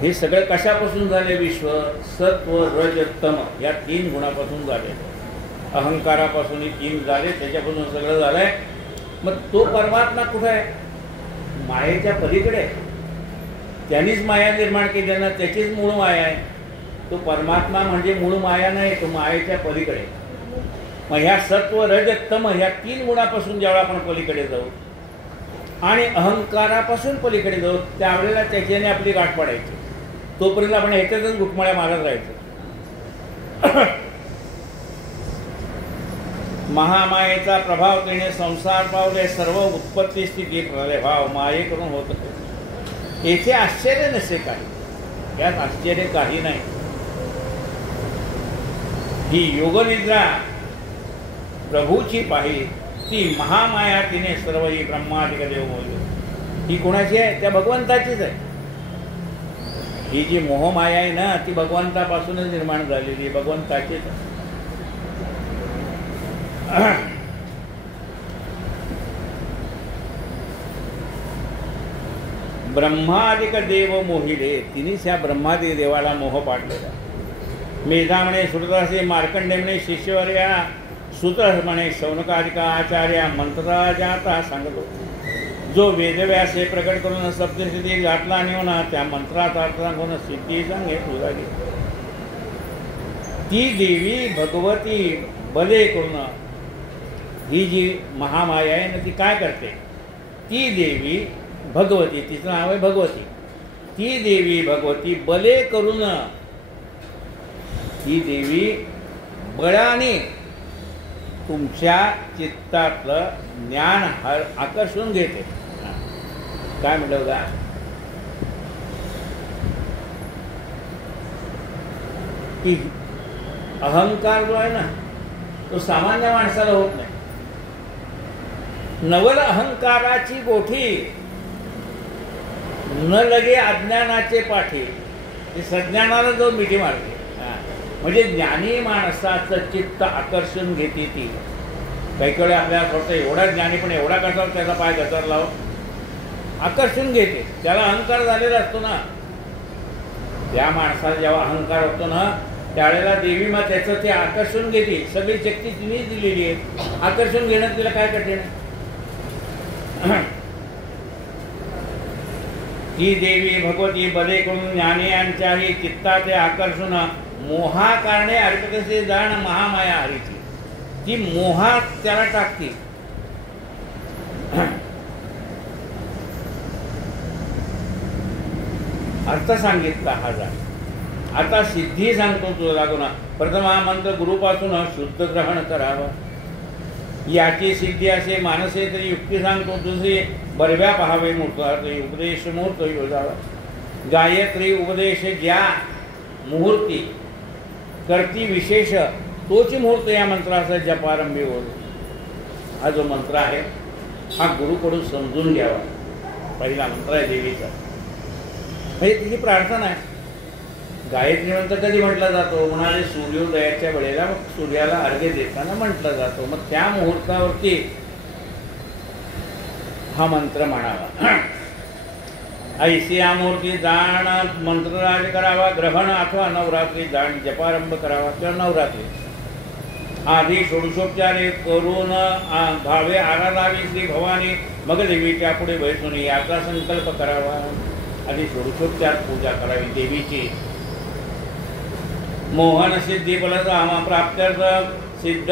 हे सगळं कशापासून झाले? विश्व सत्व रज तम या 3 गुणापासून झाले. अहंकारापासून 3 झाले, त्याच्यापासून सगळं झालंय. मग तो परमात्मा कुठे आहे? मायेच्या पलीकडे. त्यांनीच माया निर्माण केली ना, त्याचीच मूळ माया आहे. तो परमात्मा म्हणजे मूळ माया नाही, तो मायेच्या पलीकडे. मग ह्या सत्व रज तम ह्या 3 गुणापासून जेव्हा आपण पलीकडे जाऊ आणि अहंकारापासून पलीकडे जाऊ, त्यावेळेला त्याच्याने आपली गाठ पडायची. तोपर्यंत आपण ह्याच्यातच घुटमाळ्या मारत राहायचं. महामायेचा प्रभाव त्याने संसार पावले, सर्व उत्पत्ती स्थिती प्रलय भाव माये करून होत होते. याचे आश्चर्य नसे काही, यात आश्चर्य काही नाही. ही योगनिद्रा प्रभूची पाही, ती महामाया तिने सर्व ही ब्रह्मादिक देव बोलले. ही कोणाची आहे? त्या भगवंताचीच आहे. ही जी मोहमाया आहे ना, ती भगवंतापासूनच निर्माण झालेली, भगवंताचीच आहे. ब्रह्मादिक देव मोहिले, तिनेच ह्या ब्रह्मादी देवाला मोह पाडलेला. मेधा म्हणे श्रुतासे, मार्कंडे म्हणे शिष्यवर्या, सूत म्हणे शौनकादिका आचार्या, मंत्रराजाता सांगतो. जो वेदव्यासे प्रकट करून सप्तसिद्धी घातला नेऊन त्या मंत्राचा अर्थ सांगून सिद्धी सांगे तुझा घे. ती देवी भगवती बले करून, ही जी महामाया आहे ना, ती काय करते? ती देवी भगवती, तिचं नाव आहे भगवती. ती देवी भगवती बले करून, ही देवी बळाने तुमच्या चित्तातलं ज्ञान आकर्षून घेते. काय म्हटलं का? की अहंकार जो आहे ना, तो सामान्य माणसाला होत नाही. नवल अहंकाराची गोठी न लगे अज्ञानाचे पाठी, ही सज्ञानाला जो मिठी मारते. म्हणजे ज्ञानी माणसाचं चित्त आकर्षण घेते ती. काही वेळा आपल्याला थोडं एवढा ज्ञानी पण एवढा कसा त्याचा पाय घसरला हो, आकर्षण घेते. त्याला अहंकार झालेला असतो ना. त्या माणसाला जेव्हा अहंकार होतो ना, त्यावेळेला देवी मग त्याचं ते आकर्षण घेते. सगळी शक्ती तिनेच दिलेली आहे. आकर्षण घेणं तिला काय कठीण आहे? ही देवी भगवती बले करून ज्ञानियांच्याही चित्ताचे आकर्षण, मोहा कारणे अर्पितसे जाण महामाया हरीची. ती मोहात त्याला टाकते. अर्थ सांगितला हा जा. आता सिद्धी सांगतो तुला लागून. प्रथम हा मंत्र गुरुपासून शुद्ध ग्रहण करावं. याची सिद्धी असे मानसे तरी युक्ती सांगतो तुझे. बरव्या पहावे मुहूर्त उपदेश मुहूर्त योजावा. गायत्री उपदेश ज्या मुहूर्ती करती विशेष, तोच मुहूर्त या मंत्राचा जपारंभी होतो. हा जो मंत्र आहे हा गुरुकडून समजून घ्यावा. पहिला मंत्र आहे देवीचा, म्हणजे तिची प्रार्थना आहे. गायत्री मंत्र कधी म्हटला जातो? म्हणाले सूर्योदयाच्या वेळेला, मग सूर्याला अर्घ्य देताना म्हटलं जातो. मग त्या मुहूर्तावरती हा मंत्र म्हणावा. ऐसी या मूर्ती जाण मंत्रराज करावा. ग्रहण अथवा नवरात्री जाण जपारंभ करावा किंवा नवरात्री आधी षोडशोपचारे करून भावे आराधावी श्री भवानी. मग देवीच्या पुढे बैसून याचा संकल्प करावा. आधी षोडशोपचार पूजा करावी देवीची. मोहन सिद्धी बलचा प्राप्त्यर्थ सिद्ध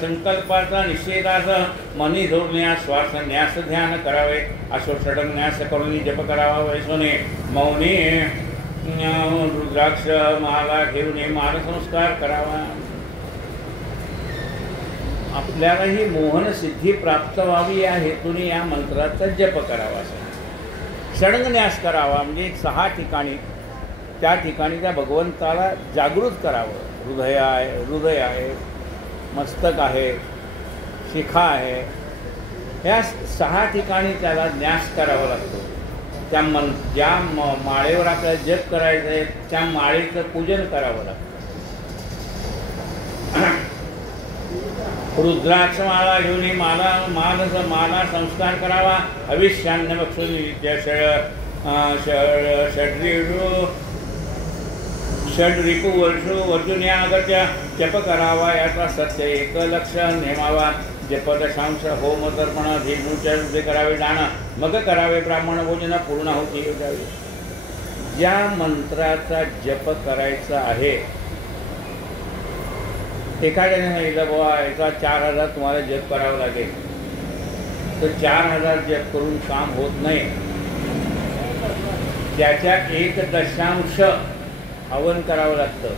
संकल्पाचा निषेधाचा मनी धोरण्यास श्वास न्यास ध्यान करावे. अशो षडंग न्यास करून जप करावा. वैसोने मौनी रुद्राक्ष माला घेऊन मानसंस्कार करावा. आपल्यालाही मोहन सिद्धी प्राप्त व्हावी या हेतूने या मंत्राचा जप करावा. षडंग न्यास करावा म्हणजे 6 ठिकाणी, त्या ठिकाणी त्या भगवंताला जागृत करावं. हृदय आहे, मस्तक आहे, शिखा आहे, ह्या 6 ठिकाणी त्याला न्यास करावा लागतो. त्या ज्या माळेवर आपल्याला जप करायचं आहे त्या माळेचं पूजन करावं लागतं. रुद्राक्ष माळा घेऊन माला संस्कार करावा. अविष्यान्न बक्षून षड रिपू वर्षून या अगत्या जप करावा. याचा सत्य एक लक्ष नेमावा. जप दशांश होम तर्पण धीमुचे करावे. दान मग करावे. ब्राह्मण भोजन पूर्णाहुती योजावी. ज्या मंत्राचा जप करायचा आहे, एखाद्याने सांगितलं बाबा याचा 4000 तुम्हाला जप करावं लागेल, तर 4000 जप करून काम होत नाही. त्याच्या 1 हवन करावं लागतं.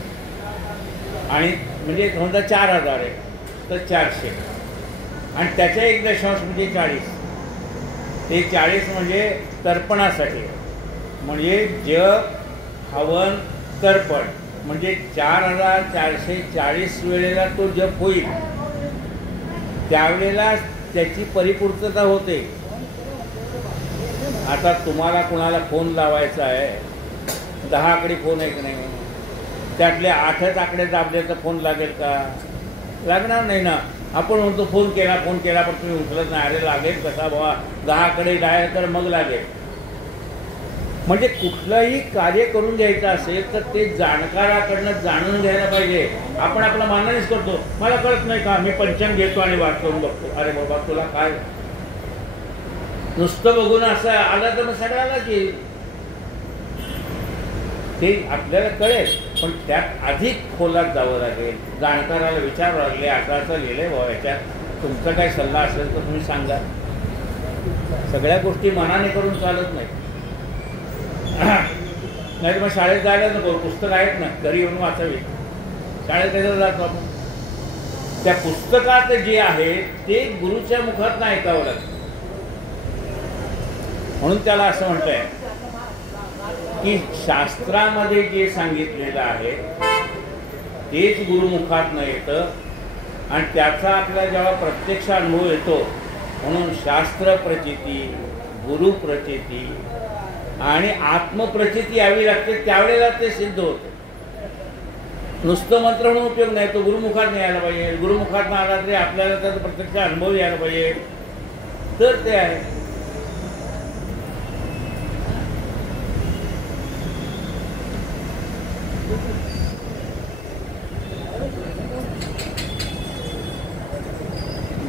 आणि म्हणजे समजा 4000 आहे तर 400, आणि त्याच्या 1 म्हणजे 40. ते 40 म्हणजे तर्पणासाठी, म्हणजे जप हवन तर्पण म्हणजे 4440 वेळेला तो जप होईल. त्यावेळेला त्याची परिपूर्तता होते. आता तुम्हाला कुणाला फोन लावायचा आहे, 10 आकडे फोन आहे की नाही, त्यातले 8च आकडे दाबले तर फोन लागेल का? लागणार नाही ना. आपण म्हणतो फोन केला पण तुम्ही उचलत नाही. अरे लागेल कसा बाबा, 10 आकडे डायल तर मग लागेल. म्हणजे कुठलंही कार्य करून घ्यायचं असेल तर ते जाणकाराकडनं जाणून घ्यायला पाहिजे. आपण आपला मानानेच करतो. मला कळत नाही का, मी पंचांग घेतो आणि वाट करून बघतो. अरे बाबा तुला काय, नुसतं बघून असं आलं तर मग सगळ्यालाच येईल. ते आपल्याला कळेल, पण त्यात अधिक खोलात जावं लागेल. जाणकाराला विचारावं लागले, असं लिहिलंय बाबा याच्यात, तुमचा काय सल्ला असेल तर तुम्ही सांगा. सगळ्या गोष्टी मनाने करून चालत नाही. नाही तर मग शाळेत जायला नको, पुस्तक आहेत ना, घरी येऊन वाचावी. शाळेत त्याच्यात जातो आपण. त्या पुस्तकात जे आहे ते गुरुच्या मुखात ऐकावं लागतं. म्हणून त्याला असं म्हणतंय की शास्त्रामध्ये जे सांगितलेलं आहे तेच गुरुमुखात येतं आणि त्याचा आपल्याला जेव्हा प्रत्यक्ष अनुभव येतो. म्हणून शास्त्र प्रचिती, गुरु प्रचिती आणि आत्मप्रचिती यावी लागते, त्यावेळेला ते सिद्ध होतं. नुसतं मंत्र म्हणून उपयोग नाही, तो गुरुमुखात नाही यायला पाहिजे. गुरुमुखात आला तरी आपल्याला त्याचा प्रत्यक्ष अनुभव यायला पाहिजे, तर ते आहे.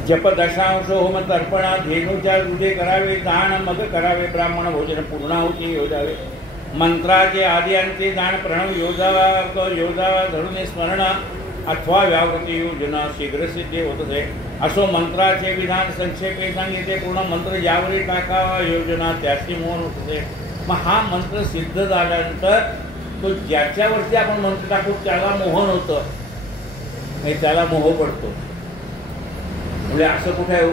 जप दशांश होम तर्पणा धेनूच्या दुधे करावे, दान मग करावे, ब्राह्मण भोजन पूर्णाहुती योजावे, मंत्राचे आदी अंती दान प्रणव योजावा धरून स्मरण अथवा व्यावृत्ती योजना शीघ्रसिद्धी होत असे. असो मंत्राचे विधान संक्षेपे सांगितले, पूर्ण मंत्र ज्यावरी टाकावा योजना त्याची मोहन होत असे. मग हा मंत्र सिद्ध झाल्यानंतर तो ज्याच्यावरती आपण मंत्र टाकू त्याला मोहन होतं, नाही त्याला मोह पडतो. म्हणजे असं कुठे आहे?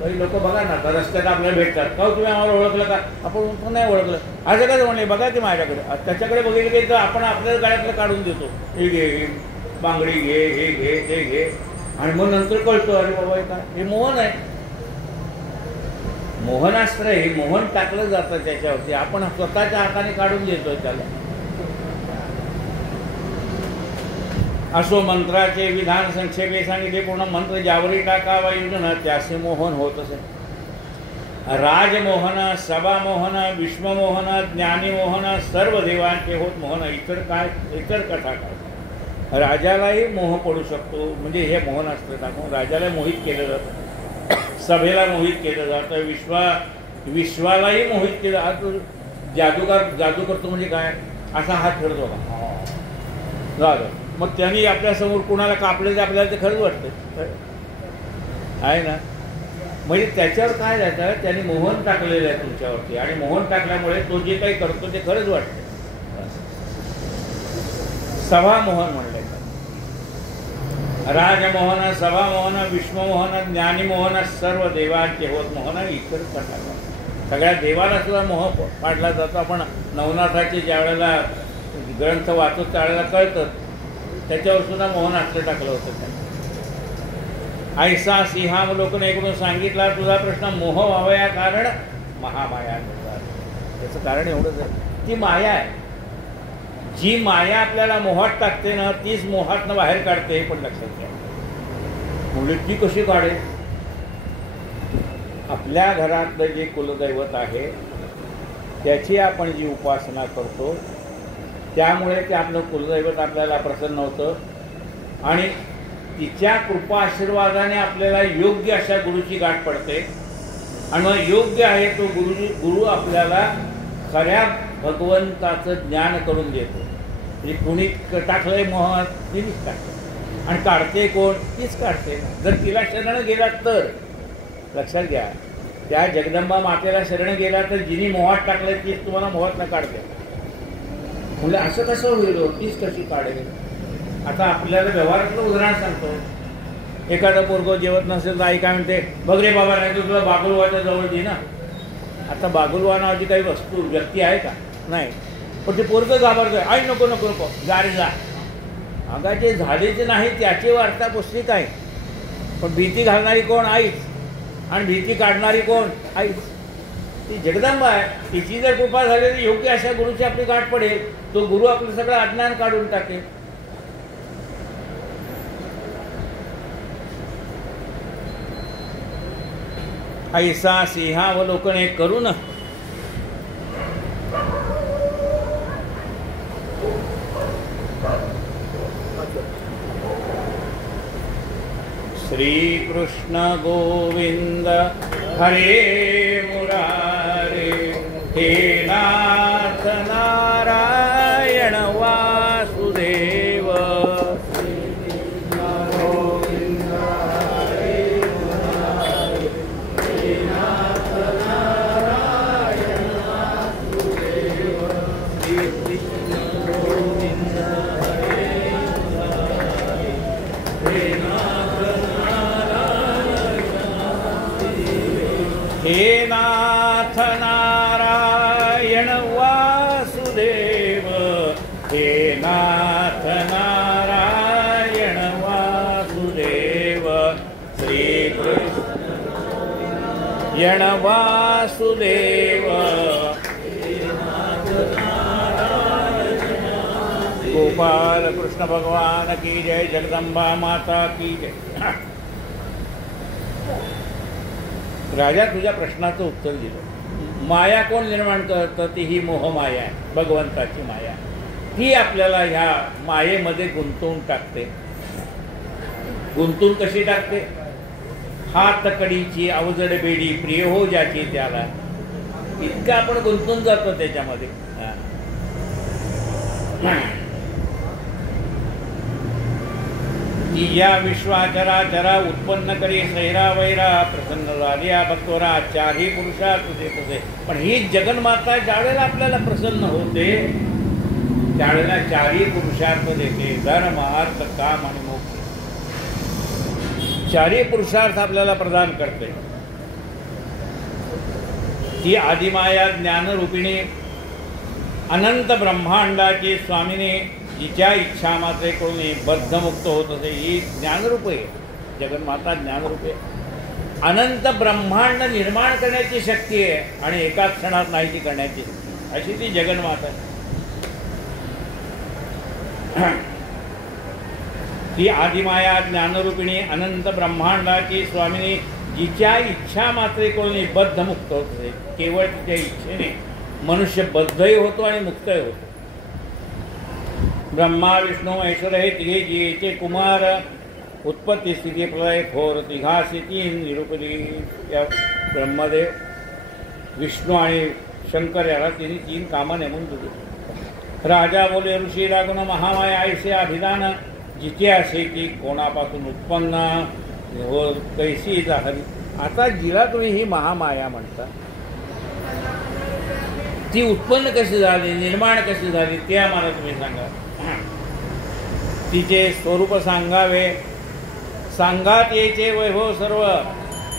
काही लोक बघा ना, रस्त्यात आपल्याला भेटतात, का तुम्ही आम्हाला ओळखलं का? आपण नाही ओळखलं. असं काय म्हणले, बघा की माझ्याकडे, त्याच्याकडे बघितलं की तर आपण आपल्या गाड्यातलं काढून देतो. हे घे, बांगडी घे, हे घे, ते घे, आणि मग नंतर कळतो अरे बाबा का हे मोहन आहे. मोहनास्त्र हे मोहन टाकलं जातं त्याच्यावरती, आपण स्वतःच्या हाताने काढून देतो त्याला. असो मंत्राचे विधान संक्षेपे सांगितले, पूर्ण मंत्र ज्यावरी टाकावा योजना त्याचे मोहन होत असे. राजमोहन, सभामोहन, विश्वमोहन, ज्ञानीमोहन, सर्व देवांचे होत मोहन. इतर कथा काय, राजालाही मोह पडू शकतो. म्हणजे हे मोहन असतं टाकून राजाला मोहित केलं जातं, सभेला मोहित केलं जातं, विश्वालाही मोहित केलं. आज जादू करतो म्हणजे काय, असा हात फिरतो का झालं, मग त्यांनी आपल्यासमोर कुणाला कापलं ते आपल्याला ते खरंच वाटतं आहे ना. म्हणजे त्याच्यावर काय राहतं, त्यांनी मोहन टाकलेलं आहे तुमच्यावरती, आणि मोहन टाकल्यामुळे तो जे काही करतो ते खरंच वाटतं. सभामोहन म्हणलं, राजमोहन, सभामोहन, विश्वमोहन, ज्ञानीमोहन, सर्व देवांचे होत मोहन. इतर कथा सगळ्या देवाला सुद्धा मोह पाडला जातो. आपण नवनाथाचे ज्या वेळेला ग्रंथ वाचतो त्यावेळेला कळतं, त्याच्यावर सुद्धा मोहन असलं टाकलं होतं त्यांनी. ऐसा सिंहावलोकन ऐकून सांगितला, तुझा प्रश्न मोह व्हावया कारण महामाया. त्याचं कारण एवढंच आहे, ती माया आहे. जी माया आपल्याला मोहात टाकते ना, तीच मोहातनं बाहेर काढते. हे पण लक्षात घ्या. म्हणजे ती कशी काढेल? आपल्या घरातलं जे कुलदैवत आहे त्याची आपण जी उपासना करतो त्यामुळे ते आपलं कुलदैवत आपल्याला प्रसन्न होतं, आणि तिच्या कृपा आशीर्वादाने आपल्याला योग्य अशा गुरुची गाठ पडते. आणि मग योग्य आहे तो गुरु आपल्याला खऱ्या भगवंताचं ज्ञान करून देतो. म्हणजे कुणी टाकलंय मोह, तिनेच टाकलं, आणि काढते कोण? तीच काढते. जर तिला शरण गेला तर लक्षात घ्या, त्या जगदंबा मातेला शरण गेला तर जिनी मोहात टाकलंय तीच तुम्हाला मोहात न काढते. म्हणजे असं कसं होईल, तीच कशी काढेल? आता आपल्याला व्यवहारातलं उदाहरण सांगतो. एखादा पोरगं जेवत नसेल तर आई काय म्हणते, बघ रे बाबा, नाही तर तुला बागुलवाच्या जवळ दे ना. आता बागुलवा नावाची काही वस्तू व्यक्ती आहे का? नाही. पण ते पोरगं घाबरतोय, आई नको नको नको, जा रे जा. अगा जे झालेचे नाही त्याची वार्ता पुस्तिक आहे, पण भीती घालणारी कोण? आईच. आणि भीती काढणारी कोण? आईच. ती जगदंबा आहे. तिची जर कृपा झाली तर योग्य अशा गुरुची आपली गाठ पडेल. तो गुरु आपलं सगळं अज्ञान काढून टाकेल. ऐसा सिंहावलोकने करून श्री कृष्ण गोविंद हरे मुरारे हे नाथ नारायण वासुदेव. हे नाथ नारायण वासुदेव. हे नाथ नारायण वासुदेव. श्री कृष्ण वासुदेव. गोपाल कृष्ण भगवान की जय. जगदंबा माता की जय. राजा तुझ्या प्रश्नाचं उत्तर दिलं. माया कोण निर्माण करतं? ती ही मोहमाया आहे, भगवंताची माया. ती आपल्याला ह्या मायेमध्ये गुंतवून टाकते. गुंतून कशी टाकते? हात कडीची अवजड बेडी प्रिय हो ज्याची त्याला. इतकं आपण गुंतून जातो त्याच्यामध्ये. या विश्वाचराचरा उत्पन्न करी सैरा वैरा प्रसन्न झाल्या भक्तोरा. चारही पुरुषा तुझे तुझे. पण ही जगन्माता ज्यावेळेला आपल्याला प्रसन्न होते त्यावेळेला चारही पुरुषार्थ देते. धर्म अर्थ काम आणि मोक्ष. चारही पुरुषार्थ आपल्याला प्रदान करते. ती आदिमाया ज्ञानरूपिणी अनंत ब्रह्मांडाची स्वामिनी जिच्या इच्छा मात्रे करून बद्धमुक्त होत असे. ही ज्ञानरूप आहे. जगन्माता ज्ञानरूप आहे. अनंत ब्रह्मांड निर्माण करण्याची शक्ती आहे आणि एका क्षणात नाहीशी करण्याची, अशी ती जगन्माता आहे. ती आदिमाया ज्ञानरूपिणी अनंत ब्रह्मांडाची स्वामिनी जिच्या इच्छा मात्रे करून बद्धमुक्त होत असे. केवळ तिच्या इच्छेने मनुष्य बद्धही होतो आणि मुक्तही होतो. ब्रह्मा विष्णू महेश्वर हे तिघे जिचे कुमार. उत्पत्ती स्थिती प्रलय घोर तिघासी तीन निरुपदी. या ब्रह्मदेव विष्णू आणि शंकर याला तिने तीन कामं नेमून दिली. राजा बोले ऋषी लागून महामाया ऐसे अभिधान जिचे असे की कोणापासून उत्पन्न हो कैसी झाली. आता जिला तुम्ही ही महामाया म्हणता ती उत्पन्न कशी झाली, निर्माण कशी झाली ते आम्हाला तुम्ही सांगा. तिचे स्वरूप सांगावे. सांगात यायचे वैभव सर्व.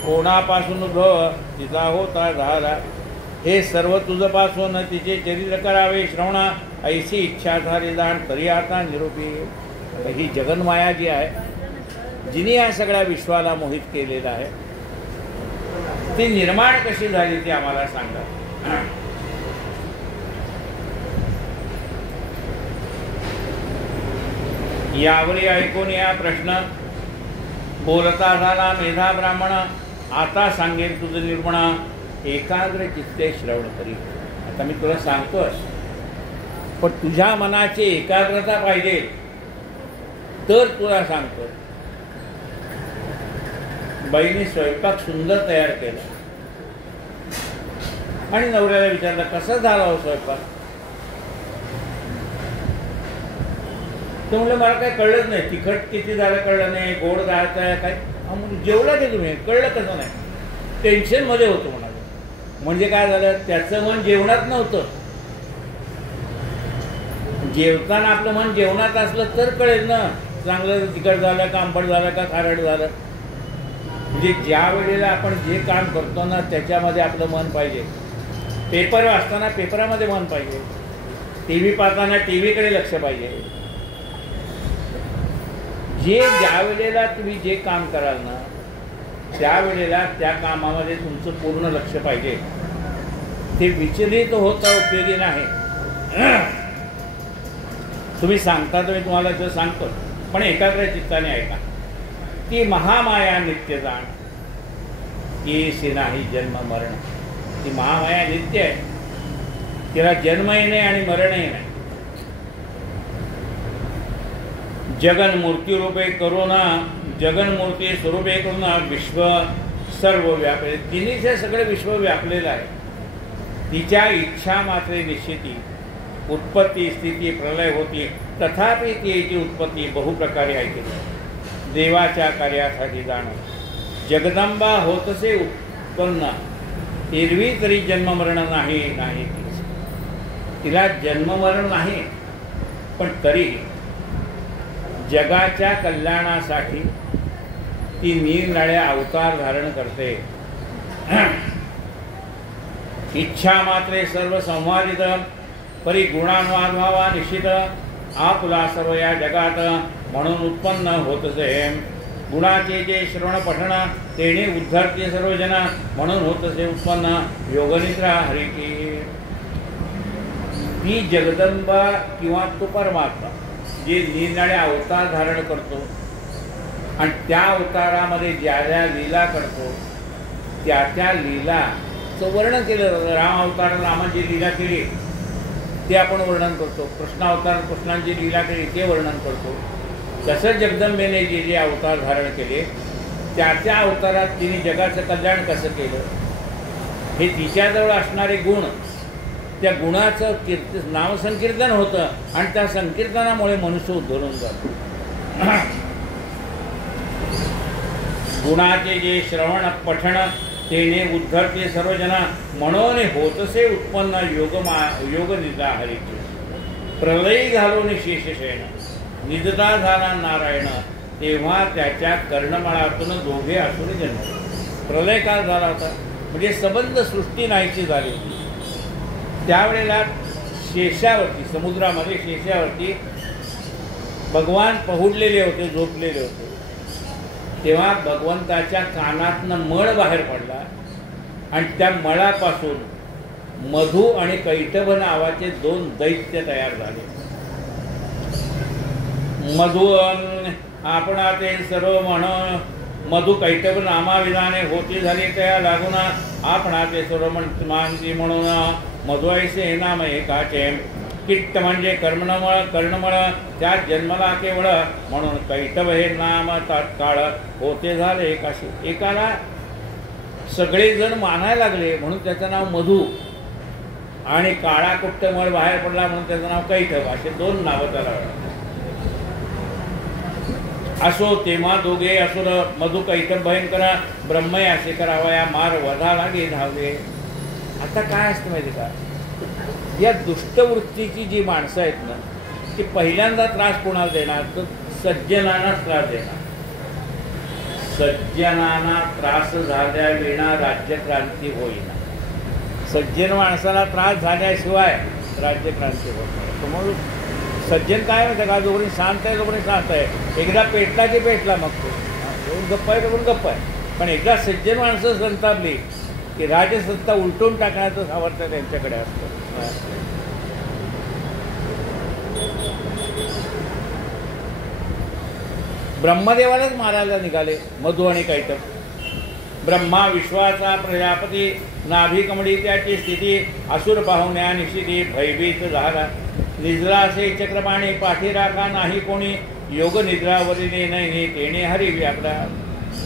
कोणापासून उद्भव तिचा होता झाला. हे सर्व तुझपासून तिचे चरित्र करावे श्रवणा. ऐशी इच्छा झाली जाण तरी आता निरोपी. ही जगन्माया जी आहे, जिने या सगळ्या विश्वाला मोहित केलेलं आहे, ती निर्माण कशी झाली ते आम्हाला सांगा. यावरी ऐकून या प्रश्न बोलता झाला मेधा ब्राह्मण. आता सांगेल तुझं निर्गुण एकाग्र चित्ते श्रवण करी. आता मी तुला सांगतोस, पण तुझ्या मनाची एकाग्रता पाहिजे तर तुला सांगतो. बाईने स्वयंपाक सुंदर तयार केला आणि नवऱ्याला विचारलं कसं झाला हो स्वयंपाक. तो म्हणलं मला काही कळलंच नाही. तिखट किती झालं कळलं नाही, गोड जायचं आहे काय. जेवला ते तुम्ही कळलं कसं नाही. टेन्शनमध्ये होतं म्हणाले. म्हणजे काय झालं, त्याचं मन जेवणात नव्हतं. जेवताना आपलं मन जेवणात असलं तर कळेल ना चांगलं तिखट झालं का आंबट झालं का खारट झालं. म्हणजे ज्या वेळेला आपण जे काम करतो ना त्याच्यामध्ये आपलं मन पाहिजे. पेपर वाचताना पेपरामध्ये मन पाहिजे. टी व्ही पाहताना टी व्हीकडे लक्ष पाहिजे. ज्या वेळेला तुम्ही जे काम कराल ना त्यावेळेला त्या कामामध्ये तुमचं पूर्ण लक्ष पाहिजे. ते विचलित होता उपयोगी नाही. तुम्ही सांगता तर मी तुम्हाला तर सांगतो, पण एकाग्र चित्ताने ऐका. ती महामाया नित्य जाण, येशी नाही जन्म मरण. ती महामाया नित्य आहे, तिला जन्मही नाही आणि मरणही नाही. जगन्मूर्ती रूपे करुणा, जगन्मूर्ती स्वरूपे करुणा विश्व सर्व व्यापले. तिनेच हे सगळे विश्व व्यापलेलं आहे. तिच्या इच्छा मात्रे निश्चिती उत्पत्ती स्थिती प्रलय होती, तथापि तिची उत्पत्ती बहुप्रकारे ऐकली. देवाच्या कार्यासाठी जाणं, जगदंबा होतसे उत्पन्न, एरवी तरी जन्ममरण नाही नाही. तिला जन्ममरण नाही, पण तरी जगाच्या कल्याणासाठी ती निरनिराळे अवतार धारण करते. इच्छा मात्रे सर्व संवादित, परी गुणान्वाद व्हावा निश्चित. आपुला सर्व या जगात म्हणून उत्पन्न होतसे. गुणाचे जे श्रवण पठण, तेने उद्धरते सर्वजन, म्हणून होतसे उत्पन्न योगनिद्रा हरिकी. ती जगदंबा किंवा तो परमात्मा जे निरनिराळे अवतार धारण करतो आणि त्या अवतारामध्ये ज्या ज्या लीला करतो त्या त्या लीलाचं वर्णन केलं जातं. राम अवतार रामाची लीला केली ते आपण वर्णन करतो, कृष्णावतार कृष्णांची लीला केली ते वर्णन करतो. तसं जगदंबेने जे जे अवतार धारण केले त्या त्या अवतारात तिने जगाचं कल्याण कसं केलं हे तिच्याजवळ असणारे गुण, त्या गुणाचं नामसंकीर्तन होतं आणि त्या संकीर्तनामुळे मनुष्य उद्धरून जातो. गुणाचे जे श्रवण पठण तेने उद्धरते सर्वजन, म्हणून होतसे उत्पन्न योग निद्रा हरिची. प्रलय घालून शेषशयन, निद्रा झाला नारायण, तेव्हा त्याच्या कर्णमळातून दोघे असुर जन्मले. प्रलय काळ झाला होता म्हणजे संबंध सृष्टी नाहीची झाली होती. त्यावेळेला शेषावरती, समुद्रामध्ये शेषावरती भगवान पहुडलेले होते, झोपलेले होते. तेव्हा भगवंताच्या कानातनं मळ बाहेर पडला आणि त्या मळापासून मधु आणि कैटभ नावाचे दोन दैत्य तयार झाले. मधु आपणा ते सर्व म्हण, मधु कैटभ नामाविधाने होती झाली त्या लागून आपणा ते सर्व मानसी म्हणून मधुआईसे नाम एकाचे. किट्ट म्हणजे कर्णमळ त्यात जन्मला केवळ, म्हणून कैटभ हे नाम तात्काळ होते झाले एकाशी. एकाला सगळेजण मानायला लागले म्हणून त्याचं नाव मधु, आणि काळा कुट्टमळ बाहेर पडला म्हणून त्याचं नाव कैटभ, असे दोन नावं त्याला. असो तेव्हा दोघे असुर मधु कैटभ भयंकर, ब्रह्मय असे करावया मार वधा लागे धावले. आता काय असतं माहिती का, या दुष्टवृत्तीची जी माणसं आहेत ना ती पहिल्यांदा त्रास कोणाला देणार तर सज्जनांना त्रास देणार. सज्जनांना त्रास झाल्या विना राज्यक्रांती होईना. सज्जन माणसाला त्रास झाल्याशिवाय राज्यक्रांती होत नाही. म्हणून सज्जन काय माहिती का, जोपर्यंत शांत आहे तोपर्यंत शांत आहे, एकदा पेटला की पेटला, मग तो गप्पा आहे तोपर्यंत गप्पा आहे. पण एकदा सज्जन माणसं संतापली की राजसत्ता उलटून टाकण्याचं सामर्थ्य त्यांच्याकडे असतं. ब्रह्मदेवालाच मारायला निघाले मधु आणि कैटभ. ब्रह्मा विश्वाचा प्रजापती, नाभी कमडी त्याची स्थिती, असुर पाहुण्या निश्चिती भयभीत झाला. निद्रा असे चक्रपाणी, पाठी राखा नाही कोणी, योग निद्रावरीने नाही तेने हरी व्यापला.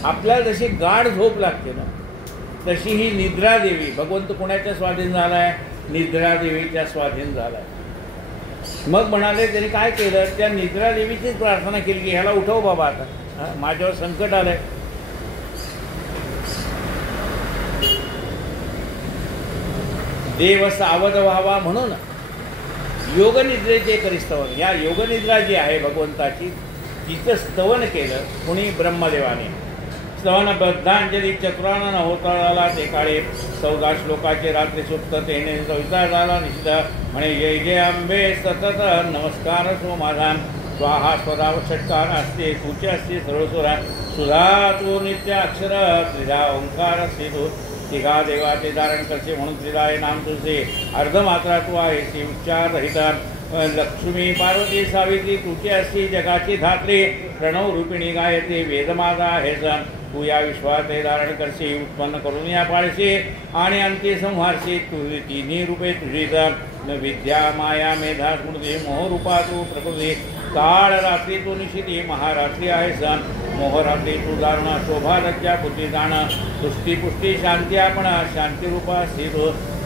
आपल्याला जशी गाढ झोप लागते ना तशी ही निद्रा देवी, भगवंत कोणाच्या स्वाधीन झालाय, निद्रा देवीच्या स्वाधीन झालाय. मग म्हणाले त्यांनी काय केलं, त्या निद्रा देवीचीच प्रार्थना केली की ह्याला उठव बाबा, आता माझ्यावर संकट आलंय. देव सावध व्हावा म्हणून योगनिद्रेचे करी स्तवन. या योगनिद्रा जी आहे भगवंताची तिचं स्तवन केलं कोणी, ब्रह्मदेवाने. स्तवन बद्धांजली चक्रानं होता ते काळे, 14 श्लोकाचे रात्री सुप्त तेने सविता झाला निश्चित. म्हणे जय जय अंबे सतत नमस्कार सो माझा, स्वाहा स्वदा षटकार असते तुचे असते सर्वसुरा, सुधा तू नित्य अक्षर त्रिधा ओंकार असते तू, तिघा देवा ते धारण करसे म्हणून तिला हे नाम तुझे अर्धमात्रा तू आहेस उच्चार रहित लक्ष्मी पार्वती सावित्री तुझी अशी जगाची धात्री प्रणव रूपिणी गायते वेदमाता आहेस तू या विश्वात हे धारण करशी उत्पन्न करून या पाळशी आणि अंती संहारशी तुझी तिन्ही रूपे तुझीच विद्या माया मेधा स्मृती मोहरूपा तू प्रकृती काळ रात्री तू निशिती महारात्री आहेस मोहरात्री तू धारणा शोभा लज्जा बुद्धी जाण तुष्टी पुष्टी शांती आपण शांतिरूपा स्थित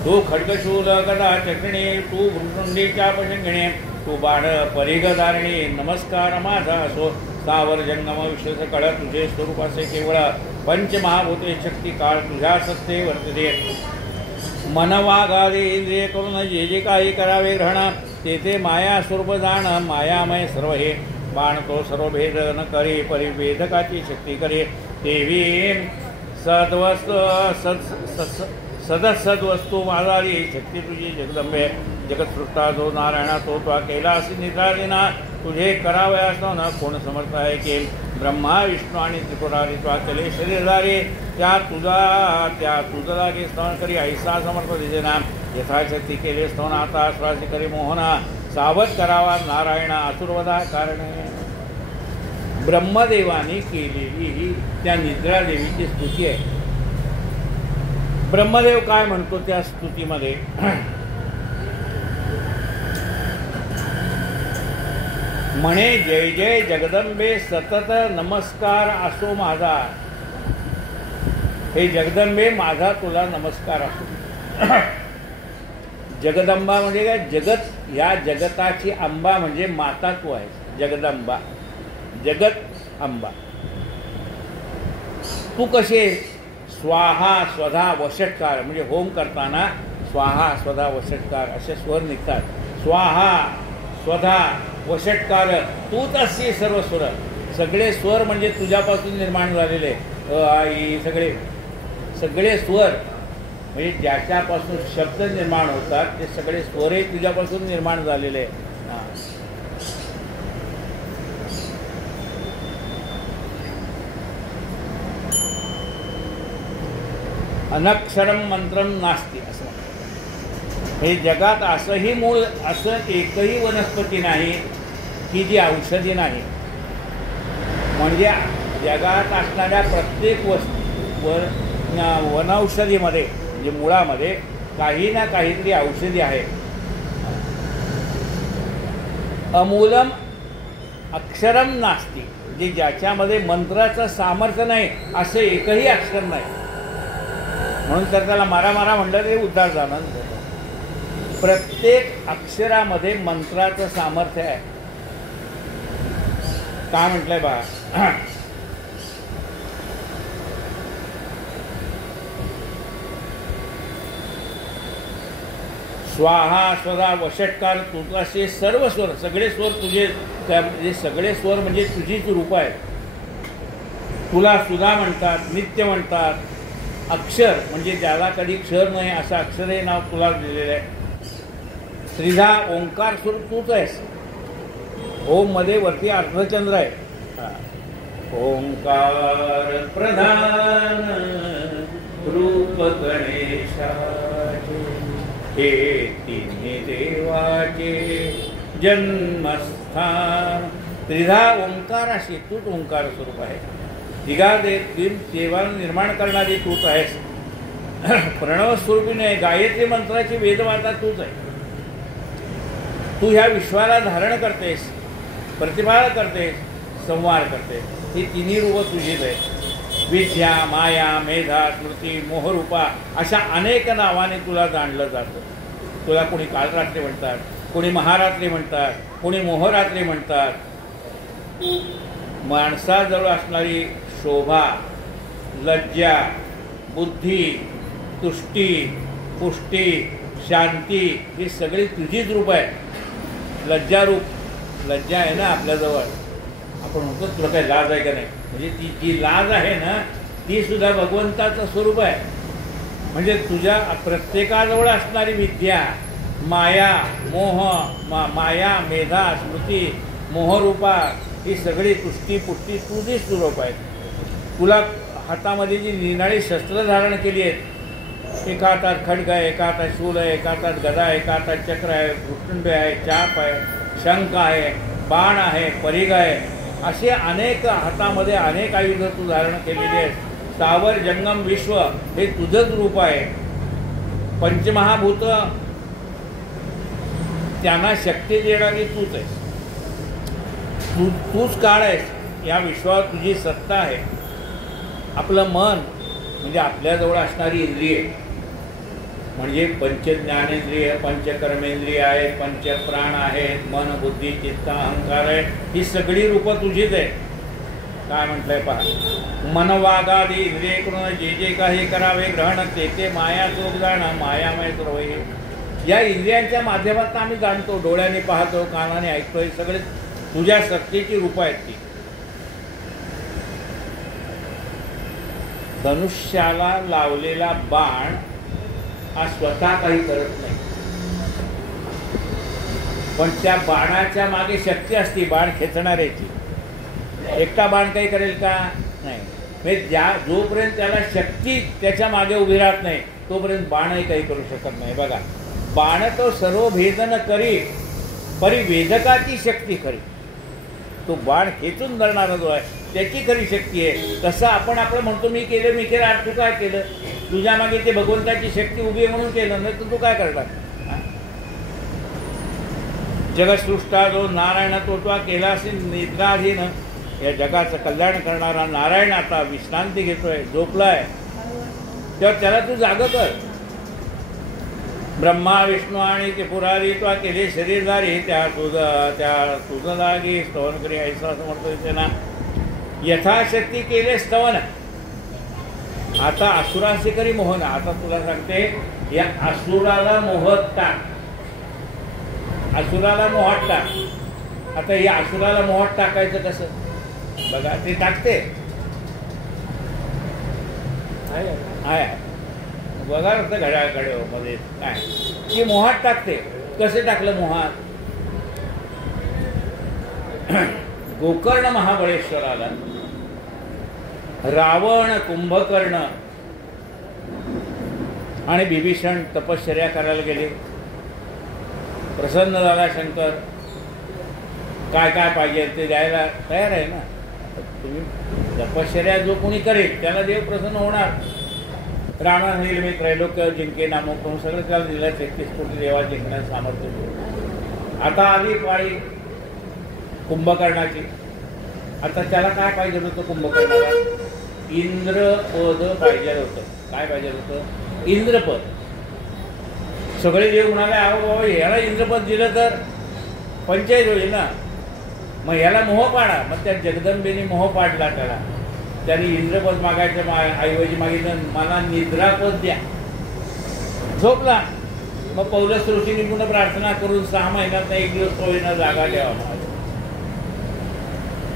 तू खड्गशूल गदा चक्रिणी तू भृशुंडीच्या पशंगिणी तू बाण परिगधारिणी नमस्कार माझा असो स्थावर जंगम विश्वस कळ तुझे स्वरूप असे केवळ पंचमहाभूते शक्ती काळ तुझ्या सत्ते वर्तते मनवागादे इंद्रिय करून जे जे काही करावे ग्रहण तेथे माया स्वरूप जाण मायामय सर्व हे बाण तो सर्व भेद न करे परिवेदकाची शक्ती करे देवी सदसद्वस्तू माजारी शक्ती तुझी जगदंबे जगत्सृष्टा जो नारायणा तो त्वा कैलासी निद्रादिना तुझे करावे असताना कोण समर्थ आहे की ब्रह्मा विष्णू आणि त्रिपुरारी त्वा केले शरीरधारी त्या तुझा लागे स्तवन करी ऐसा समर्थ दिसे ना यथाशक्ती केले स्तवन आता श्वासी करी मोहना सावध करावा नारायणा असुरवधा कारण ब्रह्मदेवाने केलेली ही त्या निद्रादेवीची स्तुती आहे. ब्रह्मदेव काय म्हणतो त्या स्तुतीमध्ये म्हणे जय जय जगदंबे सतत नमस्कार असो माझा. हे जगदंबे माझा तुला नमस्कार असो. जगदंबा म्हणजे काय जगत या जगताची अंबा म्हणजे माता तू आहेस जगदंबा जगत अंबा. तू कसे स्वाहा स्वधा वषटकार म्हणजे होम करताना स्वाहा स्वधा वषटकार असे स्वर निघतात. स्वाहा स्वधा वषटकार तूच असते सर्व स्वर. सगळे स्वर म्हणजे तुझ्यापासून निर्माण झालेले आई सगळे स्वर म्हणजे ज्याच्यापासून शब्द निर्माण होतात ते सगळे स्वरही तुझ्यापासून निर्माण झालेले. अनक्षरम मंत्रम नास्ती असं हे जगात असंही मूळ असं एकही वनस्पती नाही की जी औषधी नाही. म्हणजे जगात असणाऱ्या प्रत्येक वनौषधीमध्ये म्हणजे मुळामध्ये काही ना काहीतरी औषधी आहे. अमूलम अक्षरम नास्ती जे ज्याच्यामध्ये मंत्राचं सामर्थ्य नाही असं एकही अक्षर नाही. म्हणून तर त्याला मारा म्हणलं तरी उद्धार झाला. प्रत्येक अक्षरामध्ये मंत्राचं सामर्थ्य आहे. काय म्हटलंय बा स्वाहा स्वधा वषटकार तुझे सर्व स्वर सगळे स्वर तुझे सगळे स्वर म्हणजे तुझीच रूप आहे. तुला सुधा म्हणतात नित्य म्हणतात. अक्षर म्हणजे ज्याला कधी क्षर नाही असं अक्षर हे नाव तुला दिलेलं आहे. त्रिधा ओंकार स्वरूप तूच आहेस. ओम मध्ये वरती अर्धचंद्र आहे. ओंकार प्रधान रूप गणेशाचे हे तिन्ही देवाचे जन्मस्थान. त्रिधा ओंकार अशी तूच ओंकार स्वरूप आहे. तिघा देवा निर्माण करणारी तूच आहेस. प्रणव स्वरूपीने गायत्री मंत्राची वेदमाता तूच आहे. तू ह्या विश्वाला धारण करतेस प्रतिभाळ करतेस संवार करतेस. ही तिन्ही रूपं तुझीच आहेत. विद्या माया मेधा स्मृती मोहरूपा अशा अनेक नावाने तुला जाणलं जातं. तुला कोणी कालरात्री म्हणतात कोणी महारात्री म्हणतात कोणी मोहरात्री म्हणतात. माणसाजवळ असणारी शोभा लज्जा बुद्धी तुष्टी पुष्टी शांती ही सगळी तुझीच रूप आहे. लज्जा आहे ना आपल्याजवळ. आपण म्हणतो तुला काही लाज आहे का नाही म्हणजे ती जी लाज आहे ना ती सुद्धा भगवंताचं स्वरूप आहे. म्हणजे तुझ्या प्रत्येकाजवळ असणारी विद्या माया मोह माया मेधा स्मृती मोहरूपा ही सगळी तुष्टी पुष्टी तुझीच स्वरूप आहे. तुला हातामध्ये जी निराळी शस्त्र धारण केली आहेत एका हातात खड्ग आहे, एका हातात शूल आहे, एका हातात गदा आहे, एका हातात चक्र आहे, भृष्टुंड आहे, चाप आहे, शंख आहे, बाण आहे, परिघ आहे, असे अनेक हातामध्ये अनेक आयुध तू धारण केलेली आहेस. स्थावर जंगम विश्व हे तुझंच रूप आहे. पंचमहाभूत त्यांना शक्ती देणारी तूच आहेस. तूच काळ आहेस. या विश्वावर तुझी सत्ता आहे. आपलं मन म्हणजे आपल्याजवळ असणारी इंद्रिये म्हणजे पंचज्ञानेंद्रिय, पंचकर्मेंद्रिय आहेत, पंचप्राण आहेत, मन, बुद्धी, चित्त, अहंकार आहे. ही सगळी रूपं तुझीच आहे. काय म्हटलंय पहा, मन वागादी इंद्रियकडून जे जे काही करावे ग्रहण ते माया चोख जाणं मायामय सर्व हे. या इंद्रियांच्या माध्यमातून आम्ही जाणतो, डोळ्याने पाहतो, कानाने ऐकतो, हे सगळे तुझ्या सत्तेची रूपं आहेत. ती धनुष्याला लावलेला बाण हा स्वतः काही करत नाही, पण त्या बाणाच्या मागे शक्ती असते बाण खेचणाऱ्याची. एकटा बाण काही करेल का? नाही. म्हणजे जोपर्यंत त्याला शक्ती त्याच्या मागे उभी राहत नाही तोपर्यंत बाणही काही करू शकत नाही. बघा, बाण तो सर्व भेदन करी परी वेदकाची शक्ती खरी. तो बाण खेचून धरणारा जो आहे त्याची खरी शक्ती आहे. तसं आपण आपलं म्हणतो मी केलं आज तू काय केलं? तुझ्या मागे ते भगवंताची शक्ती उभी आहे म्हणून केलं, नाही तर तू काय करणार? जगसृष्टा जो नारायण तो केला असेल निद्राधीन. या जगाचं कल्याण करणारा नारायण आता विश्रांती घेतोय, झोपलाय, तेव्हा त्याला तू जागं कर. ब्रह्मा विष्णू आणि त्रिपुरारी तो केले शरीरधारी त्या तुझं लागी स्तवन करी ऐसा असं म्हणतो त्यांना. यथाशक्ती केले स्तवन. आता असुराचे करी मोहन. आता तुला सांगते, या असुराला मोहत टाक, असुराला मोहात टाक. आता या असुराला मोहात टाकायचं कसं? बघा, ते टाकते आहे बघा असं घड्याळकडे काय ती मोहात टाकते. कसे टाकलं मोहात? गोकर्ण महाबळेश्वराला रावण, कुंभकर्ण आणि बिभीषण तपश्चर्या करायला गेले. प्रसन्न झाला शंकर. काय काय पाहिजे ते द्यायला तयार आहे ना. तुम्ही तपश्चर्या जो कोणी करेल त्याला देव प्रसन्न होणार. रावणाने मी त्रैलोक्य जिंके नामक करून सगळं त्याला दिलं. 33 कोटी देवा जिंकण्याचं सामर्थ्य. आता आली पाळी कुंभकर्णाची. आता त्याला काय पाहिजे होतं? कुंभकर्णाला इंद्रपद पाहिजे होतं. काय पाहिजे होतं? इंद्रपद. सगळे देव म्हणाले, अहो बाबा ह्याला इंद्रपद दिलं तर पंचायत होईल ना, मग ह्याला मोह पाडा. मग त्या जगदंबेने मोह पाडला त्याला. त्यांनी इंद्रपद मागायचं ऐवजी मागितलं मला निद्रापद द्या. झोपला. मग पौलस ऋषींनी पुन्हा प्रार्थना करून 6 महिन्यात एक दिवस होईना जागा द्यावा.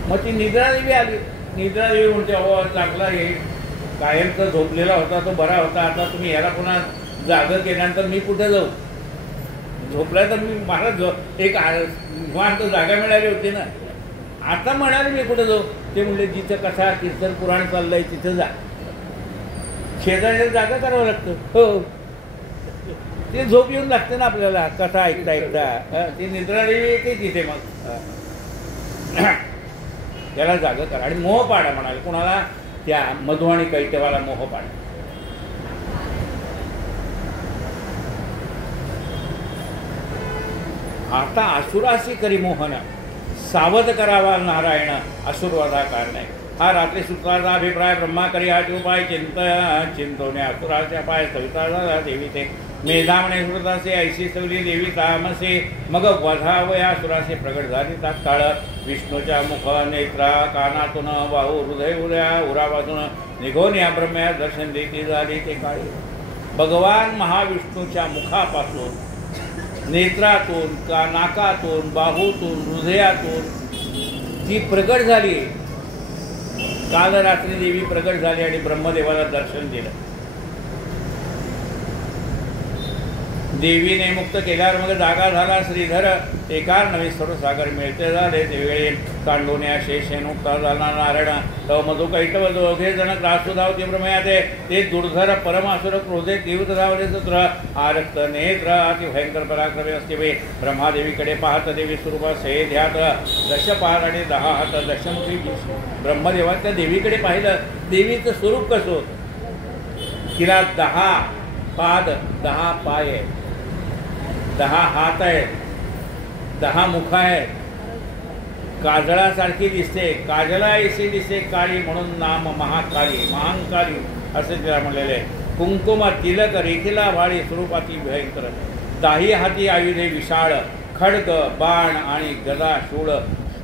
मग ती निद्रादेवी आली. निद्रादेवी म्हणते, अहो चांगला हे कायमचा झोपलेला होता तो बरा होता, आता तुम्ही ह्याला पुन्हा जागं केल्यानंतर मी कुठे जाऊ? झोपला तर मी मला एक निवांत जागा मिळाली होती ना. आता म्हणाले मी कुठे जाऊ? ते म्हणले जिथं कथा कीर्तन पुराण चाललंय तिथं जा. शेजारी जागा करावं लागतं. हो, ते झोप येऊन लागते ना आपल्याला कथा ऐकता ऐकता. ती निद्रादेवी येते तिथे. मग त्याला जागा करा आणि मोह पाडा म्हणाले. कोणाला? त्या मधु आणि कैटवाला मोह पाडा. आता असुराशी करी मोहन. सावध करावा नारायण असुरवधा कारणे. हा रात्री सूत्राचा अभिप्राय ब्रह्मा करी हा उपाय चिंतवणे असुराच्या पाय सविता देवी ते मेधामणे सुरतासे ऐशी सवली देवी तामसे. मग वधावया असुरासे प्रगट झाली तात्काळ. विष्णूच्या मुख नेत्रा कानातून बाहू हृदय उद्या उरापासून निघून या ब्रह्म्या दर्शन देती झाली ते काळी. भगवान महाविष्णूच्या मुखापासून नेत्रातून का नाकातून बाहूतून हृदयातून ती प्रगट झाली. काल रात्री देवी प्रगट झाली आणि ब्रह्मदेवाला दर्शन दिलं. देवीने मुक्त केल्यावर मग जागा झाला श्रीधर, एकार नवे सर्व सागर मिळते झाले. त्यावेळी कांडोन्या शेषे नुकता झाला नारायण, तव मधु कैटव दोघे जण ग्रासू धाव तीव्र मयाते. ते दुर्धर परमासुर क्रोधे तीव्र धावले सत्र, आरक्त नेत्र अति भयंकर पराक्रमी असते वे. ब्रह्मादेवीकडे पाहत देवी स्वरूपा से ध्यात, दशपार आणि 10 हात दशमुखी. ब्रह्मदेवा त्या देवीकडे पाहिलं, देवीचं स्वरूप कसं होतं. तिला 10 पाद 10 पाय आहे, 10 हात आहेत, 10 मुख आहेत, काजळासारखी दिसते, काजला ऐशी दिसते काळी, म्हणून नाम महाकाली महांकाली असे तिला म्हणलेले आहे. कुंकुम तिलक रेखिला भाळी स्वरूपाती भयंकर, 10 हाती आयुधे विशाळ, खड्ग बाण आणि गदा शूळ,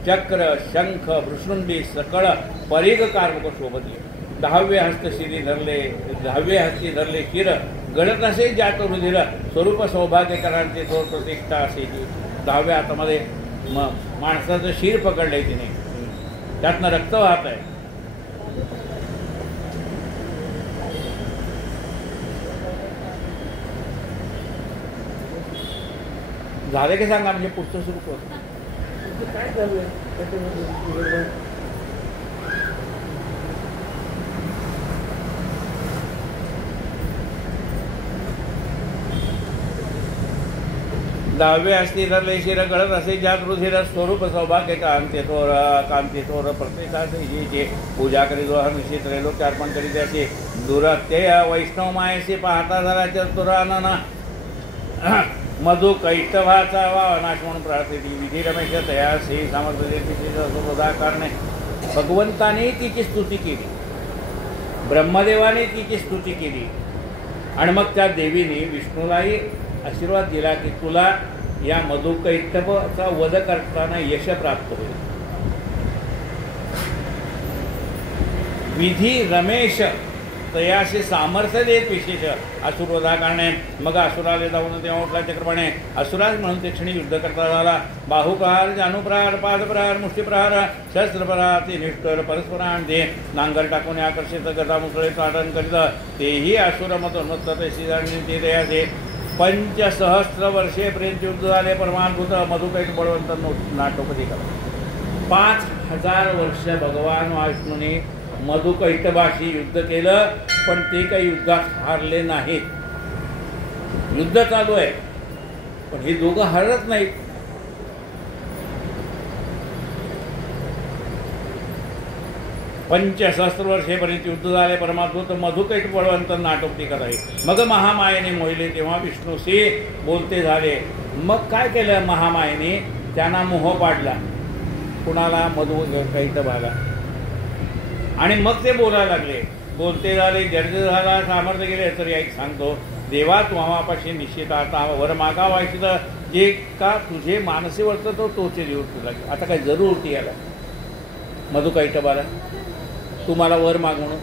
चक्र शंख भृशुंडी सकळ परीग कारमुख शोभती. 10वे हस्त शिरी धरले, 10वे हस्ती धरले शिर, गळत असे जात रुधिर, स्वरूप सौभाग्यकरांचे थोर प्रतिष्ठा असे. 10व्या हातामध्ये माणसाचं शिर पकडलंय तिने, त्यातनं रक्त वाहत आहे. झालं की सांगा, म्हणजे पुढचं सुरू करतो. काय झालं 10वे हस्ती धरले शिर, गळत असे ज्यात रुधिर, स्वरूप सौभाग्य कांती थोर प्रतिष्ठाचे. पूजा करीत हरनिशी त्रैलोक्यार्पण करीत असे, दुरत्यय वैष्णव मायशी पाहता झाला चतुरानना. मधु कैटभाचा वा अनाश म्हणून प्रार्थिती. विधी रमेश तयासी सामर्थ्य देती कारणे. भगवंताने तिची स्तुती केली, ब्रह्मदेवाने तिची स्तुती केली, आणि मग त्या देवीने विष्णूलाही आशीर्वाद दिला की तुला या मधुकैटभाचा वध करताना यश प्राप्त होईल. विधी रमेश तयाशी सामर्थ्य देत विशेष असुरवधा कारणे. मग असुराले जाऊन तेव्हा उठला चक्रपाणे, असुराज म्हणून ते क्षणी युद्ध करता झाला. बाहुप्रहार जानुप्रहार पादप्रहार मुष्टीप्रहार शस्त्रप्रहार ते निष्ठर परस्परान दे. नांगर टाकून आकर्षित गदा मुसळे ताडण करीत, तेही असुर मत ते दयाचे. 5,000 वर्षेपर्यंत युद्ध झाले. परमानुभूत मधुकैट बळवंत नाटोपदी करा. 5,000 वर्ष भगवान विष्णूने मधुकैटभाशी युद्ध केलं, पण ते काही युद्धात हारले नाहीत. युद्ध चालू आहे, पण हे दोघं हारत नाहीत. पंचसहस्त्र वर्षेपर्यंत युद्ध झाले. परमात्मूत मधुकैट बळवंत नाटोपती करावे. मग महामायेने मोहिले, तेव्हा विष्णूशी बोलते झाले. मग काय केलं महामायेने, त्यांना मोह पाडला. कुणाला? मधुकैटभाला. आणि मग ते बोलायला लागले, बोलते झाले, जर्ज झाला, सामर्थ्य गेले. तर एक सांगतो, देवा तुम्हापाशी निश्चित आता वर मागावा तर जे का तुझे मानसी वर्त तो तोचे देऊ तुला. आता काय जरूर होती याला मधुकैटभाला, तुम्हाला वर माग म्हणून.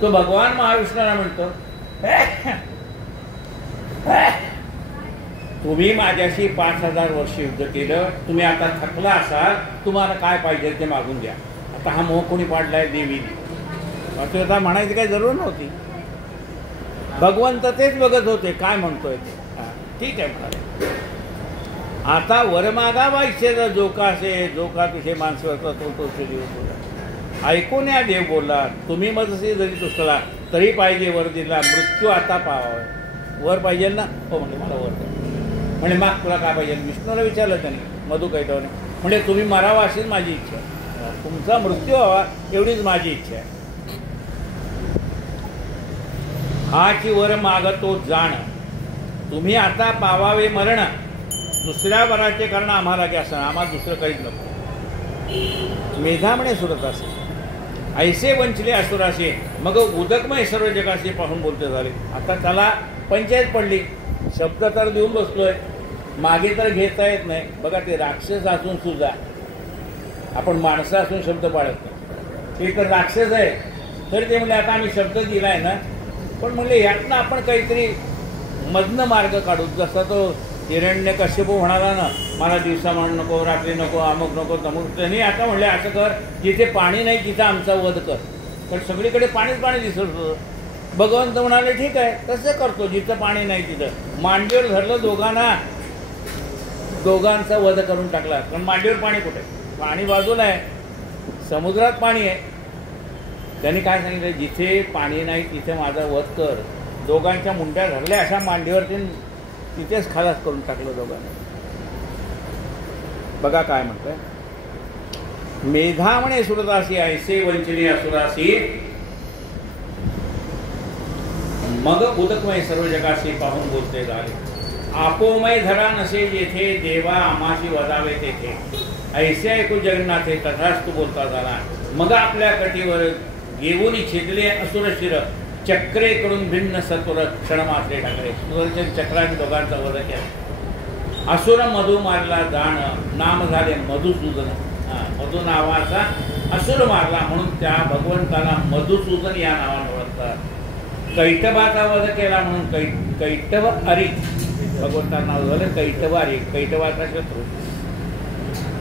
तो भगवान महाविष्णूला म्हणतो, तुम्ही माझ्याशी 5,000 वर्ष युद्ध केलं, तुम्ही आता थकला असाल, तुम्हाला काय पाहिजे ते मागून द्या. आता हा मोह कोणी पाडलाय? देवीने. आता म्हणायची काही जरूर नव्हती. भगवंत तेच बघत होते काय म्हणतोय ते. ठीक आहे म्हणाले, आता वरमागा बा इच्छेचा जोका असे, जोका तुझे माणसाचा तो देव बोला. ऐकून या देव बोलला, तुम्ही मजसे जरी तुसला तरी पाहिजे वर दिला. मृत्यू आता पाहावा. वर पाहिजे ना? हो म्हणजे मला वर म्हणजे माग तुला काय पाहिजे? विष्णूला विचारलं त्यांनी मधुकैटभाने. म्हणजे तुम्ही मरावा अशीच माझी इच्छा, तुमचा मृत्यू व्हावा एवढीच माझी इच्छा आहे. हा की वर मागतो जाण, तुम्ही आता पावावे मरण. दुसऱ्या वराचे कारण आम्हाला की असं, आम्हाला दुसरं काहीच नको. मेधामणे सुरत असे, ऐसे वंचले असुरासे. मग उदकमय सर्व जगाशी पाहून बोलते झाले. आता त्याला पंचायत पडली. शब्द तर देऊन बसलोय, मागे तर घेता येत नाही. बघा, ते राक्षस असून सुद्धा, आपण माणसं असून शब्द पाळत नाही. ते तर राक्षस आहे, तरी ते म्हणले आता आम्ही शब्द दिलाय ना, पण म्हणले यातनं आपण काहीतरी मधनं मार्ग काढू. जसा तो हिरण्यकश्यपू म्हणाला ना, मला दिवसा म्हण नको, रात्री नको, अमुक नको, तमुक. त्यांनी आता म्हणले असं कर, जिथे पाणी नाही तिथं आमचा वध कर. तर सगळीकडे पाणीच पाणी दिसत होतं. भगवंत म्हणाले ठीक आहे, तसं करतो, जिथं पाणी नाही तिथं. मांडीवर धरलं दोघांना, दोघांचा वध करून टाकला. कारण मांडीवर पाणी कुठे, पाणी बाजूला आहे, समुद्रात पाणी आहे. त्यांनी काय सांगितलं, जिथे पाणी नाही तिथे माझा वध कर. दोघांच्या मुंड्या धरल्या अशा मांडीवरती, तिथेच खलास करून टाकलं दोघांना. बघा काय म्हणतंय, मेधा म्हणे सुरदासी ऐसे वंचनी असुरासी, मग उदकमय सर्व जगाशी पाहून बोलते झाले. आपोमय धरा नसे जेथे, देवा आमाशी वदावे तेथे. ऐसे ऐकू जगन्नाथे तथाच तू बोलता झाला. मग आपल्या कटीवर घेऊन छेदले असुर शिर, चक्रेकडून भिन्न सत्वर क्षण मात्रे टाकले. सुदर्शन चक्राने दोघांचा वध केला. असुर मधु मारला जाण, नाम झाले मधुसूदन. मधु नावाचा असुर मारला म्हणून त्या भगवंताला मधुसूदन या नावाने ओळखतात. कैटभाचा वध केला म्हणून कैटभ अरी भगवंताचं नाव झालं कैटभारी. कैटभाचा शत्रू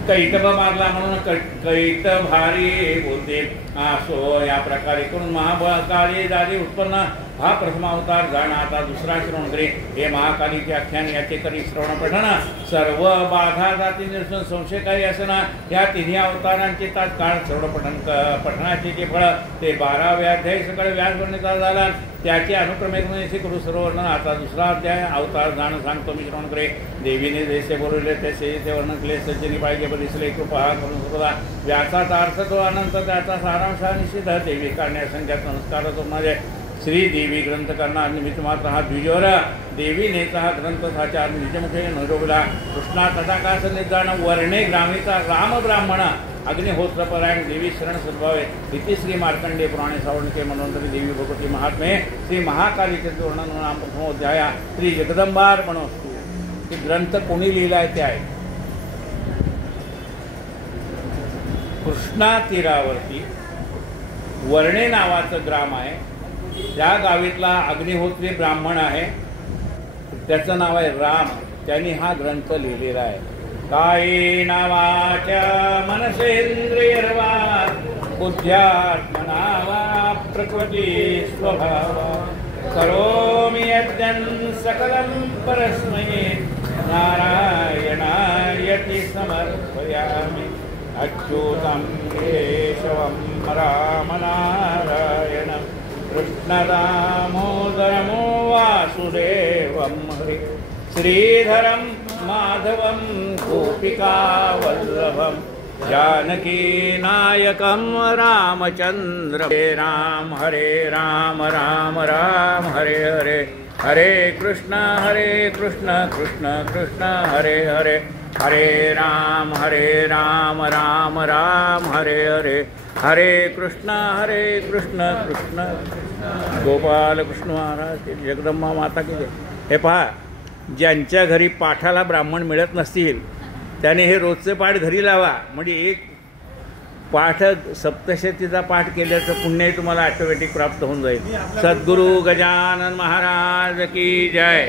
कैटभ मारला म्हणून कैटभारी बोलते. असो या प्रकारे करून महाकाली दादी उत्पन्न हा प्रथम अवतार जाणा. आता दुसरा श्रवण करे. हे महाकालीचे आख्यान याचे करी श्रवण पठण. सर्व बाधा जाती निरसन संशयकारी असना या तिन्ही अवतारांचे तात्काळ श्रवण पठणाचे जे फळ ते 12व्या अध्याय सकाळी व्यास वर्णिता झाला. त्याचे अनुक्रमे करू सर्व वर्णन. आता दुसरा अध्याय अवतार जाणं सांगतो मी श्रवण करे. देवीने जैसे बोलवले तसे ते वर्णन केले. सज्जनी पाहिजे दिसले कृपा करून सुरुवात. व्यासाचा अर्थ तो अनंत, त्याचा सारांश निश्चित. देवी काढण्या संख्यात नमस्कार तो माझे. श्री देवी ग्रंथ करणार निमित्त मात्र हा द्विजवर. देवी नेता हा ग्रंथ साचार निजमुखे नरोबला. कृष्णा तथाकाश निर्जाण वर्णे ग्रामीचा राम ब्राह्मण. अग्निहोत्रपरायण देवी शरण सद्भावे. इति श्री मार्कंडे पुराणे सावणके मनोंतरी देवी भगवती महात्मे. श्री महाकालीचे वर्णन नाम प्रथमोध्याय. श्री जगदंबार्पणोस्तु. हे ग्रंथ कोणी लिहिला आहे ते आहे. कृष्णा तीरावरती वर्णे नावाचं ग्राम आहे. त्या गावीतला अग्निहोत्री ब्राह्मण आहे, त्याचं नाव आहे राम. त्यांनी हा ग्रंथ लिहिलेला आहे. कायेन वाचा मनसेंद्रियर्वा बुद्ध्यात्मना वा प्रकृती स्वभावा करोमि यज्ञं सकलं परस्मै नारायणायति समर्पयामि. अच्युतं केशवं रामनारायणं कृष्णदामोदरमो वासुदेवं हरि. श्रीधरं माधवं गोपिकावल्लभं जानकीनायकं रामचन्द्र. हरे राम राम राम हरे हरे. हरे कृष्ण कृष्ण कृष्ण हरे हरे. हरे राम राम राम हरे हरे. हरे कृष्ण कृष्ण गोपाल कृष्ण महाराज की जगदंबा माता की जय. हे पहा, ज्यांच्या घरी पाठाला ब्राह्मण मिळत नसतील त्याने हे रोजचे पाठ घरी लावा. म्हणजे एक पाठ सप्तशतीचा पाठ केल्याचं पुण्यही तुम्हाला ऑटोमॅटिक प्राप्त होऊन जाईल. सद्गुरू गजानन महाराज की जय.